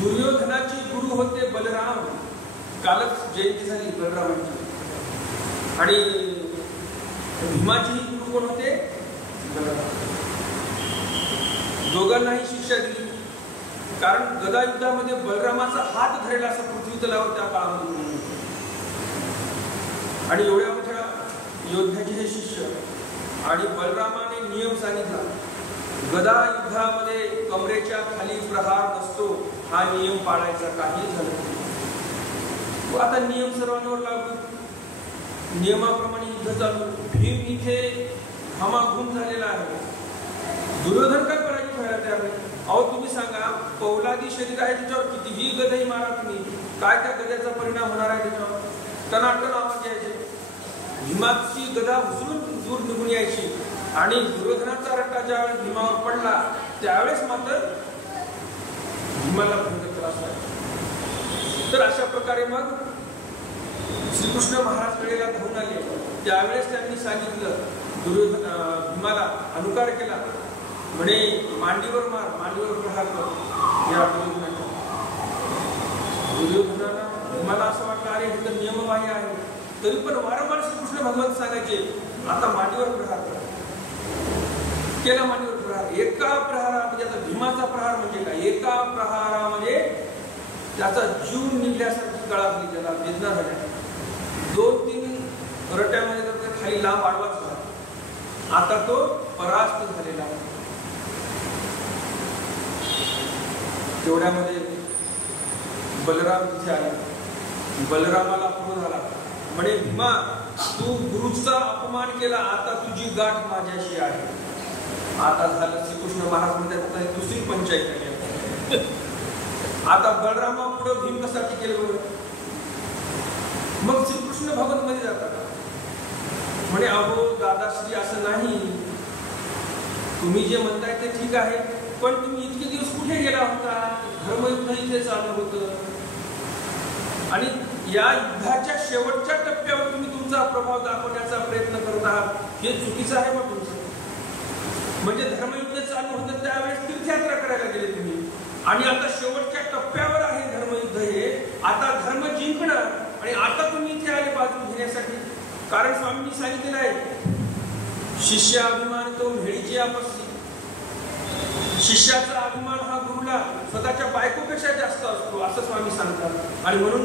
दुर्योधनाचे गुरु होते बलराम. कालच जयंती झाली बलरामांची. आणि भीमाचेही गुरु कोण होते, बलराम. दोघांनाही शिक्षा दिली, कारण गदा युद्धामध्ये बलरामाचा हात धरेला असं पृथ्वी तलावर त्या काळामध्ये. आणि एवढ्या मोठ्या योद्ध्याचे हे शिष्य, आणि बलरामाने नियम सांगितला, गदा युद्धामध्ये कमरेच्या खाली प्रहार नसतो, हा नियम पाळायचा. काही झालं आता नियम सर्वांवर लागू, नियमाप्रमाणे युद्ध चालू. भीम इथे घामाघूम झालेला आहे. दुर्योधन काय पराजित व्हायला तयार नाही. अहो तुम्ही सांगा, पौलादी शरीर आहे त्याच्यावर कितीही गदाही मारा तुम्ही, काय त्या गद्याचा परिणाम होणार आहे त्याच्यावर? टनाटन आवाज यायचे, भीमाची गदा उचलून दूर निघून यायची. आणि दुर्योधनाचा रट्टा ज्यावेळेस भीमावर पडला त्यावेळेस मात्र भीमाला भयंकर त्रास व्हायचा. तर अशा प्रकारे मग श्रीकृष्ण महाराज वेळेला धावून आले. त्यावेळेस त्यांनी सांगितलं, भीमाला अनुकार केला, म्हणे मांडीवर मार, मांडीवर प्रहार कर या दुर्योधनाच्या. दुर्योधनाला भीमाला असं वाटलं, अरे हे तर नियमबाह्य आहे. तरी पण वारंवार श्रीकृष्ण भगवंत सांगायचे, आता मांडीवर प्रहार कर. केला मांडीवर प्रहार. एका प्रहारामध्ये, आता भीमाचा प्रहार म्हणजे काय, एका प्रहारामध्ये त्याचा जीव निघल्यासारखी कळा झाली, त्याला वेदना झाल्या. 2-3 रट्यामध्ये तर खाली लांब आडवाच झाला. आता तो परास्त झालेला. तेवढ्यामध्ये बलराम तिथे आला. बलरामाला क्रोध आला. म्हणे भीमा, तू गुरुचा अपमान केला, आता तुझी गाठ माझ्याशी आहे. आता झालं श्रीकृष्ण महाराज मध्ये दुसरी पंचायत आहे. आता बलरामा पुढे भीम कसा टिकेल बरोबर. मग श्रीकृष्ण भगवत मध्ये जातात. म्हणे अहो दादाश्री, असं नाही, तुम्ही जे म्हणताय ते ठीक आहे, पण तुम्ही इतके दिवस कुठे गेला होता? धर्मयुद्ध इथे चालू होतं आणि या युद्धाच्या शेवटच्या टप्प्यावर तुम्ही तुमचा प्रभाव दाखवण्याचा प्रयत्न करत आहात. हे चुकीचं आहे मग तुमचं. म्हणजे धर्मयुद्ध चालू होतं त्यावेळेस तीर्थयात्रा करायला गेले तुम्ही, आणि आता शेवटच्या टप्प्यावर आहे धर्मयुद्ध हे. आता धर्म जिंकणार आणि आता तुम्ही इथे आले बाजू घेण्यासाठी. कारण स्वामींनी सांगितलेलं आहे, शिष्य अभिमान तो भेडीची आपसी. शिष्याचा अभिमान हा गुरुला स्वतःच्या बायकोपेक्षा जास्त असतो असं स्वामी सांगतात. आणि म्हणून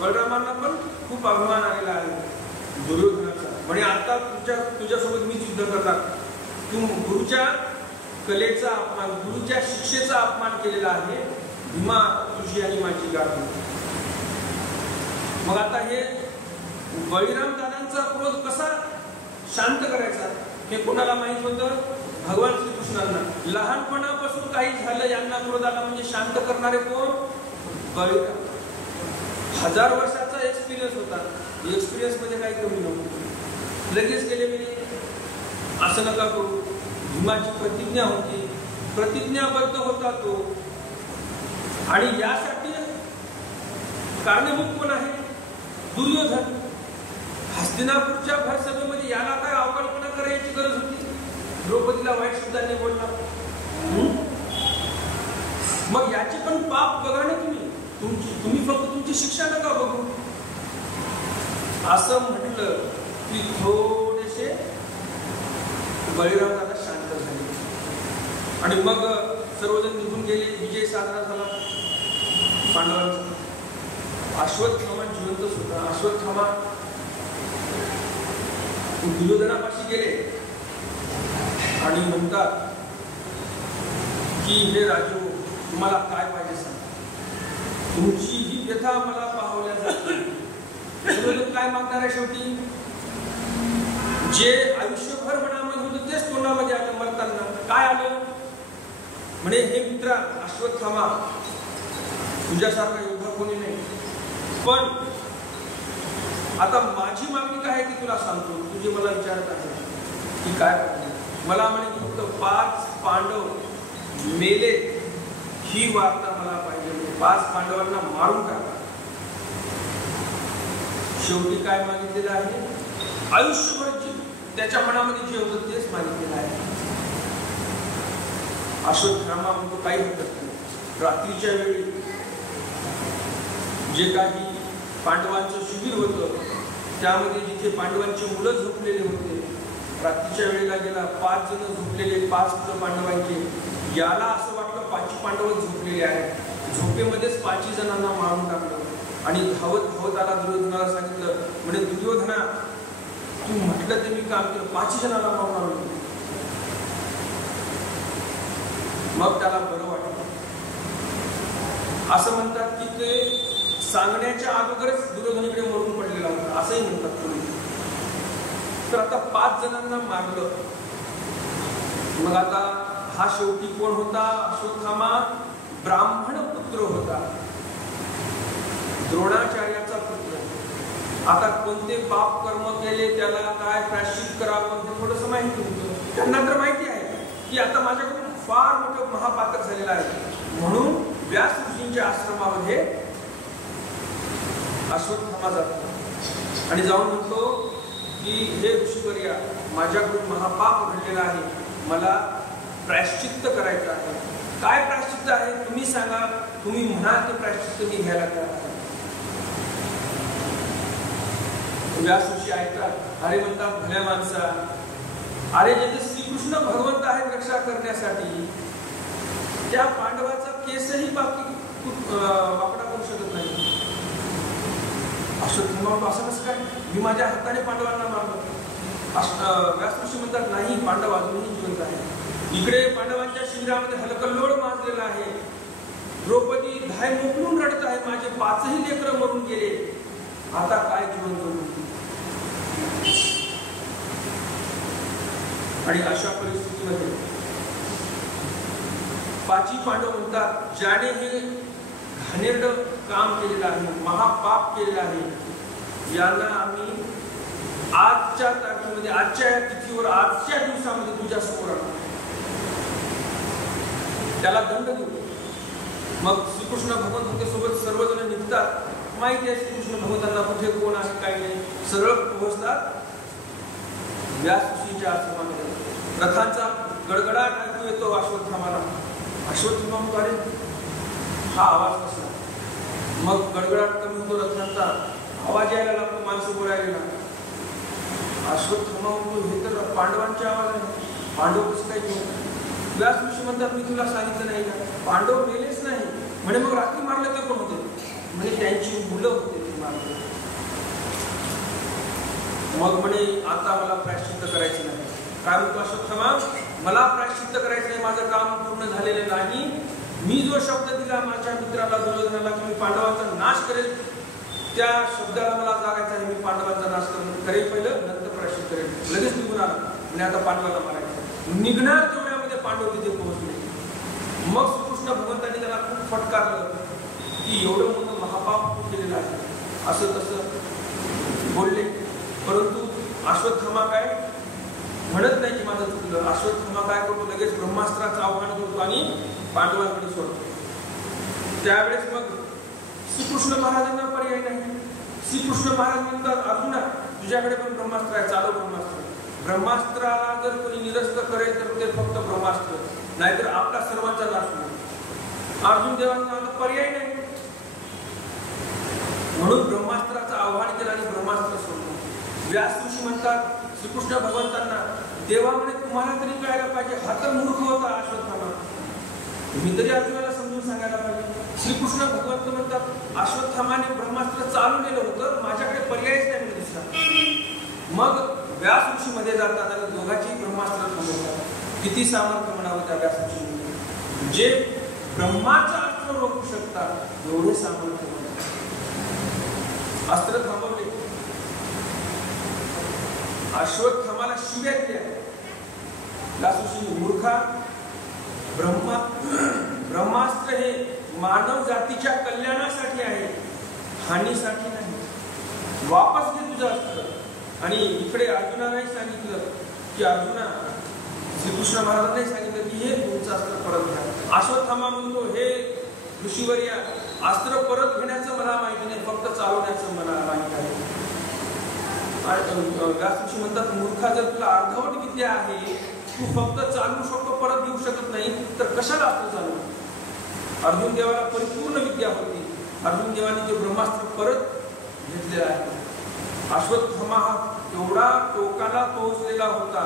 बलरामांना पण खूप अभिमान आलेला आहे दुर्योधनाचा. म्हणजे आता तुझ्यासोबत मी युद्ध करणार. तू गुरुच्या कलेचा अपमान, गुरुच्या शिक्षेचा अपमान केलेला आहे. भीमा, तुझी आणि माझी गाठ. मग आता हे बळीराम दादांचा क्रोध कसा शांत करायचा हे कोणाला माहित होतं? भगवान श्रीकृष्णांना. लहानपणापासून काही झालं यांना क्रोधाला म्हणजे शांत करणारे कोण? बळीराम. 1000 वर्षाचा एक्सपिरियन्स होता. एक्सपिरियन्स मध्ये काही कमी नव्हतं. लगेच गेले मी असं नका करू. भीमाची प्रतिज्ञा होती, प्रतिज्ञाबद्ध होता तो. आणि यासाठी कारणीभूत कोण आहे? दुर्योधन. हस्तिनापूरच्या भरसभेमध्ये याला काय अवकल्पना करायची गरज होती? द्रौपदीला वाईट शब्दांनी बोलला. मग याची पण पाप बघा ना तुम्ही फक्त तुमची शिक्षा नका बघू. असं म्हटलं की थोडेसे बळीराम दादा शांत झाले आणि मग सर्वजण निघून गेले. विजय साजरा झाला पांडवांचा. अश्वत्थामा जिवंतच होता. अश्वत्थामा दुर्योधनापाशी गेले आणि म्हणतात की हे राजू, तुम्हाला काय पाहिजे सांग, तुमची ही व्यथा मला पाहवल्या जाते. दुर्योधन काय मागणार आहे शेवटी? जे आयुष्यभर मनामध्ये होतं तेच तोंडामध्ये आलं मरताना. काय आलं? म्हणे हे मित्रा अश्वत्थामा, तुझ्यासारखा योद्धा कोणी नाही, पण आता माझी मागणी काय आहे ती तुला सांगतो. तुझे मला विचारत आहे की काय पाहिजे. मला म्हणे फक्त 5 पांडव मेले ही वार्ता मला पाहिजे. 5 पांडवांना मारून टाका. शेवटी काय मागितलेलं आहे? आयुष्यभर त्याच्या मनामध्ये जे होतं तेच मागितलेलं आहे. अश्वत्थामा म्हणतो काही हरकत नाही. रात्रीच्या वेळी जे काही पांडवांचं शिबिर होतं त्यामध्ये जिथे पांडवांची मुलं झोपलेले होते, रात्रीच्या वेळेला गेला. 5 जण झोपलेले, 5 मुलं पांडवांचे. याला असं वाटलं 5 पांडवच झोपलेले आहेत. झोपेमध्येच 5 जणांना मारून टाकलं आणि धावत धावत आला. दुर्योधनाला सांगितलं, म्हणे दुर्योधना, तू म्हटलं ते मी काम केलं, 5 जणांना मारून आणलं. मग त्याला बरं वाटलं. असं म्हणतात की ते सांगण्याच्या अगोदरच दुर्योधनाकडे मरून पडलेला होता, असंही म्हणतात तुम्ही. तर आता 5 जणांना मारलं. मग आता हा शेवटी कोण होता? अश्वत्थामा ब्राह्मण पुत्र होता, द्रोणाचार्याचा पुत्र. आता कोणते पाप कर्म केले, त्याला काय प्रायश्चित करावं हे थोडंसं माहिती होतं. त्यांना तर माहिती आहे की आता माझ्याकडून फार मोठं महापातक झालेलं आहे. म्हणून व्यास ऋषींच्या आश्रमामध्ये अश्वत्थामा जातो आणि जाऊन म्हणतो की हे ऋषीवर्या, माझ्याकडून महापाप घडलेला आहे, मला प्रायश्चित्त करायचं आहे. काय प्रायश्चित्त आहे तुम्ही सांगा. तुम्ही म्हणा ते प्रायश्चित्त मी घ्यायला तयार आहे. व्यास ऋषी ऐकतात. अरे म्हणतात, भल्या माणसा, अरे जिथे श्रीकृष्ण भगवंत आहेत रक्षा करण्यासाठी, त्या पांडवाचा केसही वाकडा करू शकत नाही. अश्वत्थामा असं कसं काय? मी माझ्या हाताने पांडवांना मारलं. व्यास ऋषी म्हणतात, नाही, पांडव अजूनही जिवंत आहे. इकडे पांडवांच्या शिबिरामध्ये हलकल्लोळ माजलेला आहे. द्रौपदी धाय मोकळून रडत आहे, माझे 5ही लेकरं मरून गेले. आता काय जीवन जगू. आणि अशा परिस्थितीमध्ये पाची पांडव म्हणतात, ज्याने हे घाणेरडं काम केलेलं आहे, महापाप केलेलं आहे, यांना आम्ही आजच्या तारखेमध्ये, आजच्या या तिथीवर, आजच्या दिवसामध्ये तुझ्या समोर आणू, त्याला दंड देऊ. मग श्रीकृष्ण भगवंत सोबत सर्वजण निघतात. माहिती आहे श्रीकृष्ण भगवंतांना कुठे कोण आहे काय नाही. सरळ पोहोचतात व्यास ऋषींच्या आश्रमामध्ये. रथांचा गडगडाट ऐकू येतो अश्वत्थामाला. अश्वत्थामा म्हणतो, अरे हा आवाज कसला. मग गडगडाट कमी होतो, रथांचा आवाज यायला लागतो, माणसं बोलायला. अश्वत्थामा म्हणतो, हे तर पांडवांचे आवाज आहे, पांडव कसं काय घेऊन. व्यास ऋषी म्हणतात, मी तुला सांगितलं नाही का, पांडव मेलेच नाही म्हणे. मग रात्री मारलं ते कोण होते म्हणे, त्यांची मुलं होते ते मारले. मग म्हणे आता मला प्रायश्चित्त करायचं नाही. काय म्हणतो अश्वत्थामा, मला प्रायश्चित्त करायचं नाही, माझं काम पूर्ण झालेलं नाही. मी जो शब्द दिला माझ्या मित्राला दुर्योधनाला की मी पांडवांचा नाश करेल, त्या शब्दाला मला जागायचं आहे. मी पांडवांचा नाश करेल पहिलं, नंतर प्रायश्चित्त करेल. लगेच निघून आला म्हणजे आता पांडवाला मारायचं. निघणार तेवढ्यामध्ये पांडव तिथे पोहोचले. मग श्रीकृष्ण भगवंतांनी त्याला खूप फटकारलं की एवढं मोठं महापाप केलेलं आहे, असं तसं बोलले. परंतु अश्वत्थामा काय म्हणत नाही की माझं चुकलं. अश्वत्थामा काय करतो, लगेच ब्रह्मास्त्राचं आव्हान करतो आणि पांडवांकडे सोडतो. त्यावेळेस मग श्रीकृष्ण महाराजांना पर्याय नाही. श्रीकृष्ण महाराज म्हणतात, अर्जुना तुझ्याकडे पण ब्रह्मास्त्र आहे, चालू ब्रह्मास्त्र. ब्रह्मास्त्राला जर कोणी निरस्त करेल तर ते फक्त ब्रह्मास्त्र, नाहीतर आपला सर्वांचा नाश होईल. अर्जुन देवांना पर्याय नाही म्हणून ब्रह्मास्त्राचं आव्हान केलं आणि ब्रह्मास्त्र सोडलं. व्यास ऋषी म्हणतात श्रीकृष्ण भगवंतांना, देवा म्हणे तुम्हाला तरी कळायला पाहिजे, हा तर मूर्ख होता अश्वत्थामा, मी तरी अर्जुनाला समजून सांगायला पाहिजे. श्रीकृष्ण भगवंत म्हणतात, अश्वत्थामाने ब्रह्मास्त्र चालवलेलं होतं, माझ्याकडे पर्यायच नाही म्हणजे दुसरा. मग व्यास ऋषी मध्ये जातात आणि दोघांची ब्रह्मास्त्र थांबवतात. किती सामर्थ्य म्हणावं त्या व्यास ऋषी, जे ब्रह्माचं अस्त्र रोखू शकतात एवढे सामर्थ्य. अस्त्र थांबवले. अश्वत्थामाला शिव्या दिल्या. व्यास ऋषी मूर्खा, ब्रह्मास्त्र हे मानव जातीच्या कल्याणासाठी आहे, हानीसाठी नाही. वापस घे तुझं अस्त्र. आणि इकडे अर्जुनालाही सांगितलं की अर्जुना, श्रीकृष्ण महाराजांनाही सांगितलं की हे तुमचं अस्त्र परत घ्या. अश्वत्थामा म्हणतो, हे ऋषीवर्या, अस्त्र परत घेण्याचं मला माहिती नाही, फक्त चालवण्याचं मला माहिती आहे. व्यास ऋषी म्हणतात, मूर्खा, जर तुला अर्धवट विद्या आहे, तू फक्त चालवू शकतो, परत घेऊ शकत नाही, तर कशाला अस्त्र चालवू. अर्जुन देवाला परिपूर्ण विद्या होती. अर्जुन देवाने ते ब्रह्मास्त्र परत घेतलेलं आहे. अश्वत्थामा हा एवढा टोकाला पोहोचलेला होता.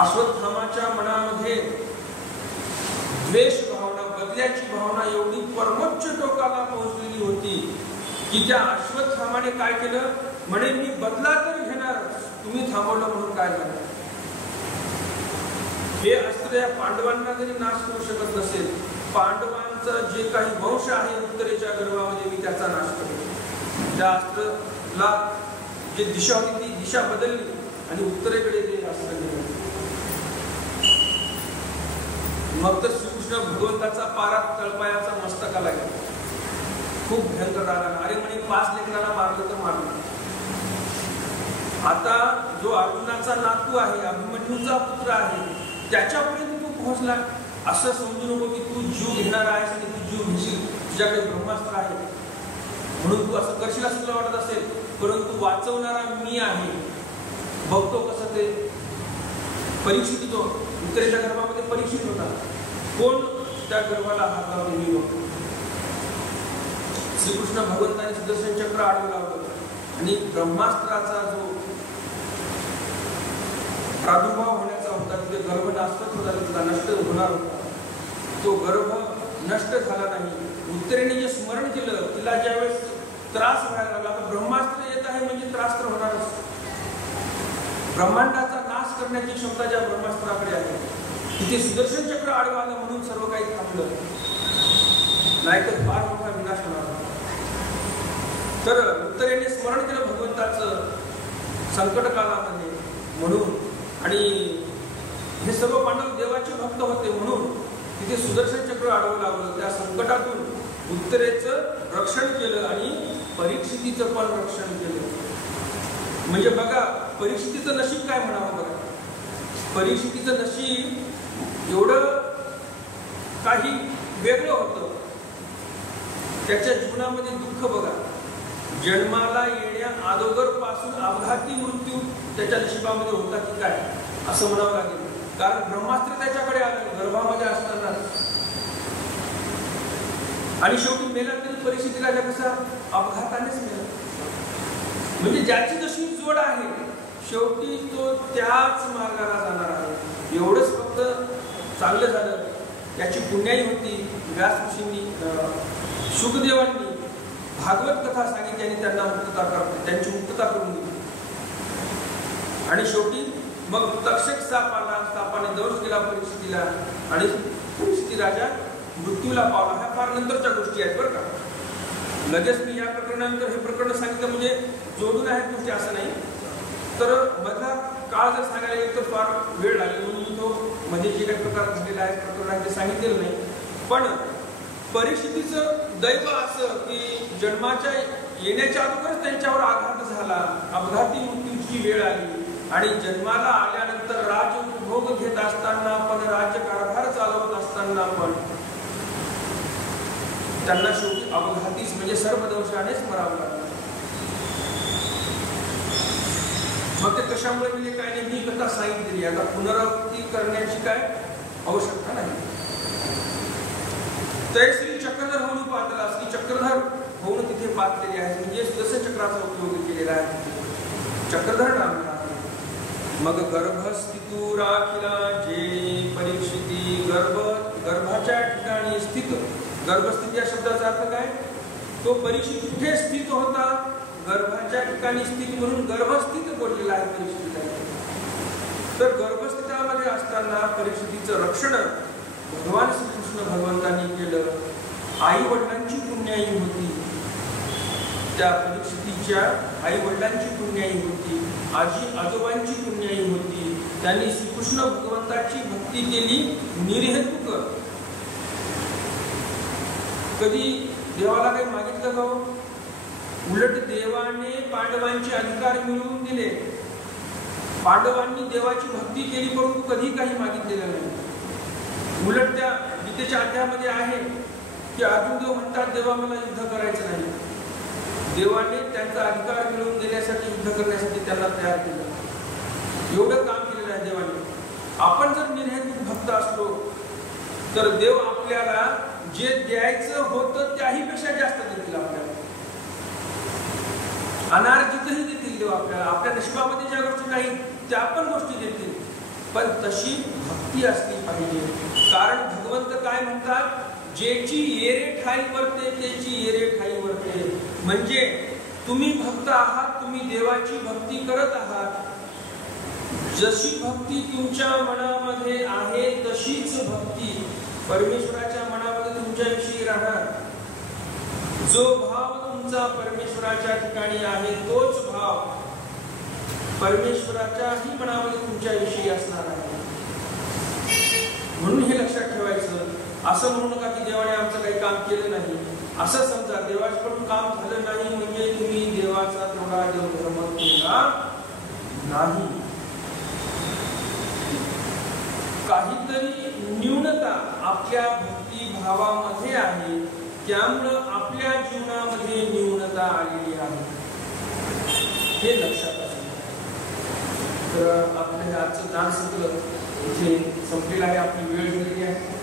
अश्वत्थामाच्या मनामध्ये द्वेष भावना, बदल्याची भावना एवढी परमोच्च टोकाला पोहोचलेली होती की त्या अश्वत्थामाने काय केलं, म्हणे मी बदला तर घेणार, तुम्ही थांबवलं म्हणून काय झालं. हे अस्त्र या पांडवांना जरी नाश करू शकत नसेल, पांडवांचं जे काही वंश आहे उत्तरेच्या गर्भामध्ये, मी त्याचा नाश करेन. त्या अस्त्राला जी दिशा होती ती दिशा बदलली आणि उत्तरेकडे ते अस्त्र गेलं. मग तर श्रीकृष्ण भगवंताचा पारा तळपायाचा मस्तकाला गेला. खूप भयंकर राग आला. अरे म्हणे 5 लेकरांना मारलं तर मारलं. आता जो अर्जुनाचा नातू आहे, अभिमन्यूचा पुत्र आहे, त्याच्यापर्यंत तू पोहोचला. असं समजू नको की तू जीव घेणार आहेस आणि तू जीव घेशील, तुझ्याकडे ब्रह्मास्त्र आहे म्हणून तू असं करशील असं तुला वाटत असेल, परंतु वाचवणारा मी आहे. बघतो कसं ते परीक्षित होतो. उत्तरेच्या गर्भामध्ये परीक्षित होता. कोण त्या गर्भाला हात लावून मी बघतो. श्रीकृष्ण भगवंताने सुदर्शन चक्र आडवलं होतं आणि ब्रह्मास्त्राचा जो प्रादुर्भाव होण्याचा होता, तिथे गर्भ नाशवत होता, तिथला नष्ट होणार होता, तो गर्भ नष्ट झाला नाही. उत्तरेने जे स्मरण केलं, तिला ज्यावेळेस त्रास व्हायला लागला, तर ब्रह्मास्त्र येत आहे म्हणजे त्रास तर होणारच. ब्रह्मांडाचा नाश करण्याची क्षमता ज्या ब्रह्मास्त्राकडे आहे, तिथे सुदर्शन चक्र आडवं आलं म्हणून सर्व काही थांबलं, नाहीतर फार मोठा विनाश होणार. तर उत्तरेने स्मरण केलं भगवंताचं संकट काळामध्ये म्हणून, आणि हे सर्व पांडव देवाचे भक्त होते म्हणून तिथे सुदर्शन चक्र अडवलं लावलं. त्या संकटातून उत्तरेचं रक्षण केलं आणि परीक्षितीचं पण रक्षण केलं. म्हणजे बघा परीक्षितीचं नशीब काय म्हणावं बघा. परीक्षितीचं नशीब एवढं काही वेगळं होतं. त्याच्या जीवनामध्ये दुःख बघा, जन्माला येण्या अगोदर पासून अपघाती मृत्यू त्याच्या नशिबामध्ये होता की काय असं म्हणावं लागेल. कारण ब्रह्मास्त्र त्याच्याकडे आलं गर्भामध्ये असताना, आणि शेवटी मेला तरी परिस्थिती राजा कसा अपघातानेच मेला. म्हणजे ज्याची जशी जोड आहे शेवटी तो त्याच मार्गाला जाणार आहे. एवढंच फक्त चांगलं झालं, याची पुण्याई होती. व्यास ऋषींनी शुकदेवांनी भागवत कथा सांगितली आणि त्यांना त्यांची मुक्तता करून दिली. आणि शेवटी मग तक्षक साप आला, सापाने दंश केला परिस्थितीला आणि परिस्थिती राजा मृत्यूला पावला. ह्या फार नंतरच्या गोष्टी आहेत बरं का. लगेच मी या प्रकरणानंतर हे प्रकरण सांगितलं म्हणजे जोडून आहेत गोष्टी असं नाही. तर मधला काळ जर सांगायला गेलं तर फार वेळ लागेल म्हणून तो मध्ये जे काही प्रकार झालेला आहे प्रकरण आहे ते सांगितलेलं नाही. पण परिस्थितीचं दैव असं की जन्माच्या येण्याच्या अगोदरच त्यांच्यावर आघात झाला, अपघाती मृत्यूची वेळ आली. आणि जन्माला आल्यानंतर राजभोग घेत असताना पण, राज्यकारभार चालवत असताना पण त्यांना शेवटी अपघातीच म्हणजे सर्वदंशानेच मरावं लागलं. मग ते कशामुळे म्हणजे काय नाही ही कथा सांगितलेली. आता पुनरावृत्ती करण्याची काय आवश्यकता नाही. तर श्री चक्रधर होऊन पाहतला, श्री चक्रधर होऊन तिथे पाहतलेली आहे. म्हणजे सुदर्शन चक्राचा उपयोग केलेला आहे. चक्रधर नाम आहे. मग गर्भस्थितू राखिला जे परीक्षिती, गर्भाच्या ठिकाणी स्थित. गर्भस्थिती या शब्दाचा अर्थ काय, तो परीक्षित कुठे स्थित होता, गर्भाच्या ठिकाणी स्थित म्हणून गर्भस्थित बोललेला आहे परीक्षितीला. तर गर्भस्थितामध्ये असताना परीक्षितीचं रक्षण भगवान श्रीकृष्ण भगवंतांनी केलं. आई वडिलांची पुण्याई होती, त्या परीक्षितीच्या आई वडिलांची पुण्याई होती, आजी आजोबांची पुण्याई होती. त्यांनी श्रीकृष्ण भगवंताची भक्ती केली निर्हेतुक. कधी देवाला काही मागितलं का? उलट देवाने पांडवांचे अधिकार मिळवून दिले. पांडवांनी देवाची भक्ती केली परंतु कधी काही मागितलेलं नाही. उलट त्या गीतेच्या अध्यायामध्ये आहे की अर्जुन देव म्हणतात देवा मला युद्ध करायचं नाही. देवाने त्यांचा अधिकार मिळवून देण्यासाठी युद्ध करण्यासाठी त्यांना तयार केलं. एवढं काम केलेलं आहे देवाने. आपण जर निर्हेतुक भक्त असलो तर देव आपल्याला जे द्यायचं होतं त्याही पेक्षा जास्त देतील. आपल्याला अनार्जितही देतील देव आपल्याला. आपल्या नशिबामध्ये ज्या गोष्टी नाही त्या पण गोष्टी देतील. पण तशी भक्ती असली पाहिजे. कारण भगवंत काय म्हणतात, जेची येरे ठाई वरते त्याची येरे ठाई वरते. म्हणजे तुम्ही भक्त आहात, तुम्ही देवाची भक्ती करत आहात. जशी भक्ती तुमच्या मनामध्ये आहे तशीच भक्ती परमेश्वराच्या मनामध्ये तुमच्याविषयी राहणार. जो भाव तुमचा परमेश्वराच्या ठिकाणी आहे तोच भाव परमेश्वराच्याही मनामध्ये तुमच्याविषयी असणार आहे. म्हणून हे लक्षात ठेवायचं. असं म्हणू नका की देवाने आमचं काही काम केलं नाही. असं समजा देवाकडून काम झालं नाही म्हणजे तुम्ही देवाचा तेवढा देवधर्म केला नाही. काहीतरी न्यूनता आपल्या भक्ती भावामध्ये आहे, त्यामुळं आपल्या जीवनामध्ये न्यूनता आलेली आहे. हे लक्षात असू. तर आपलं हे आजचं दान सत्र इथे संपलेलं आहे. आपली वेळ झालेली आहे.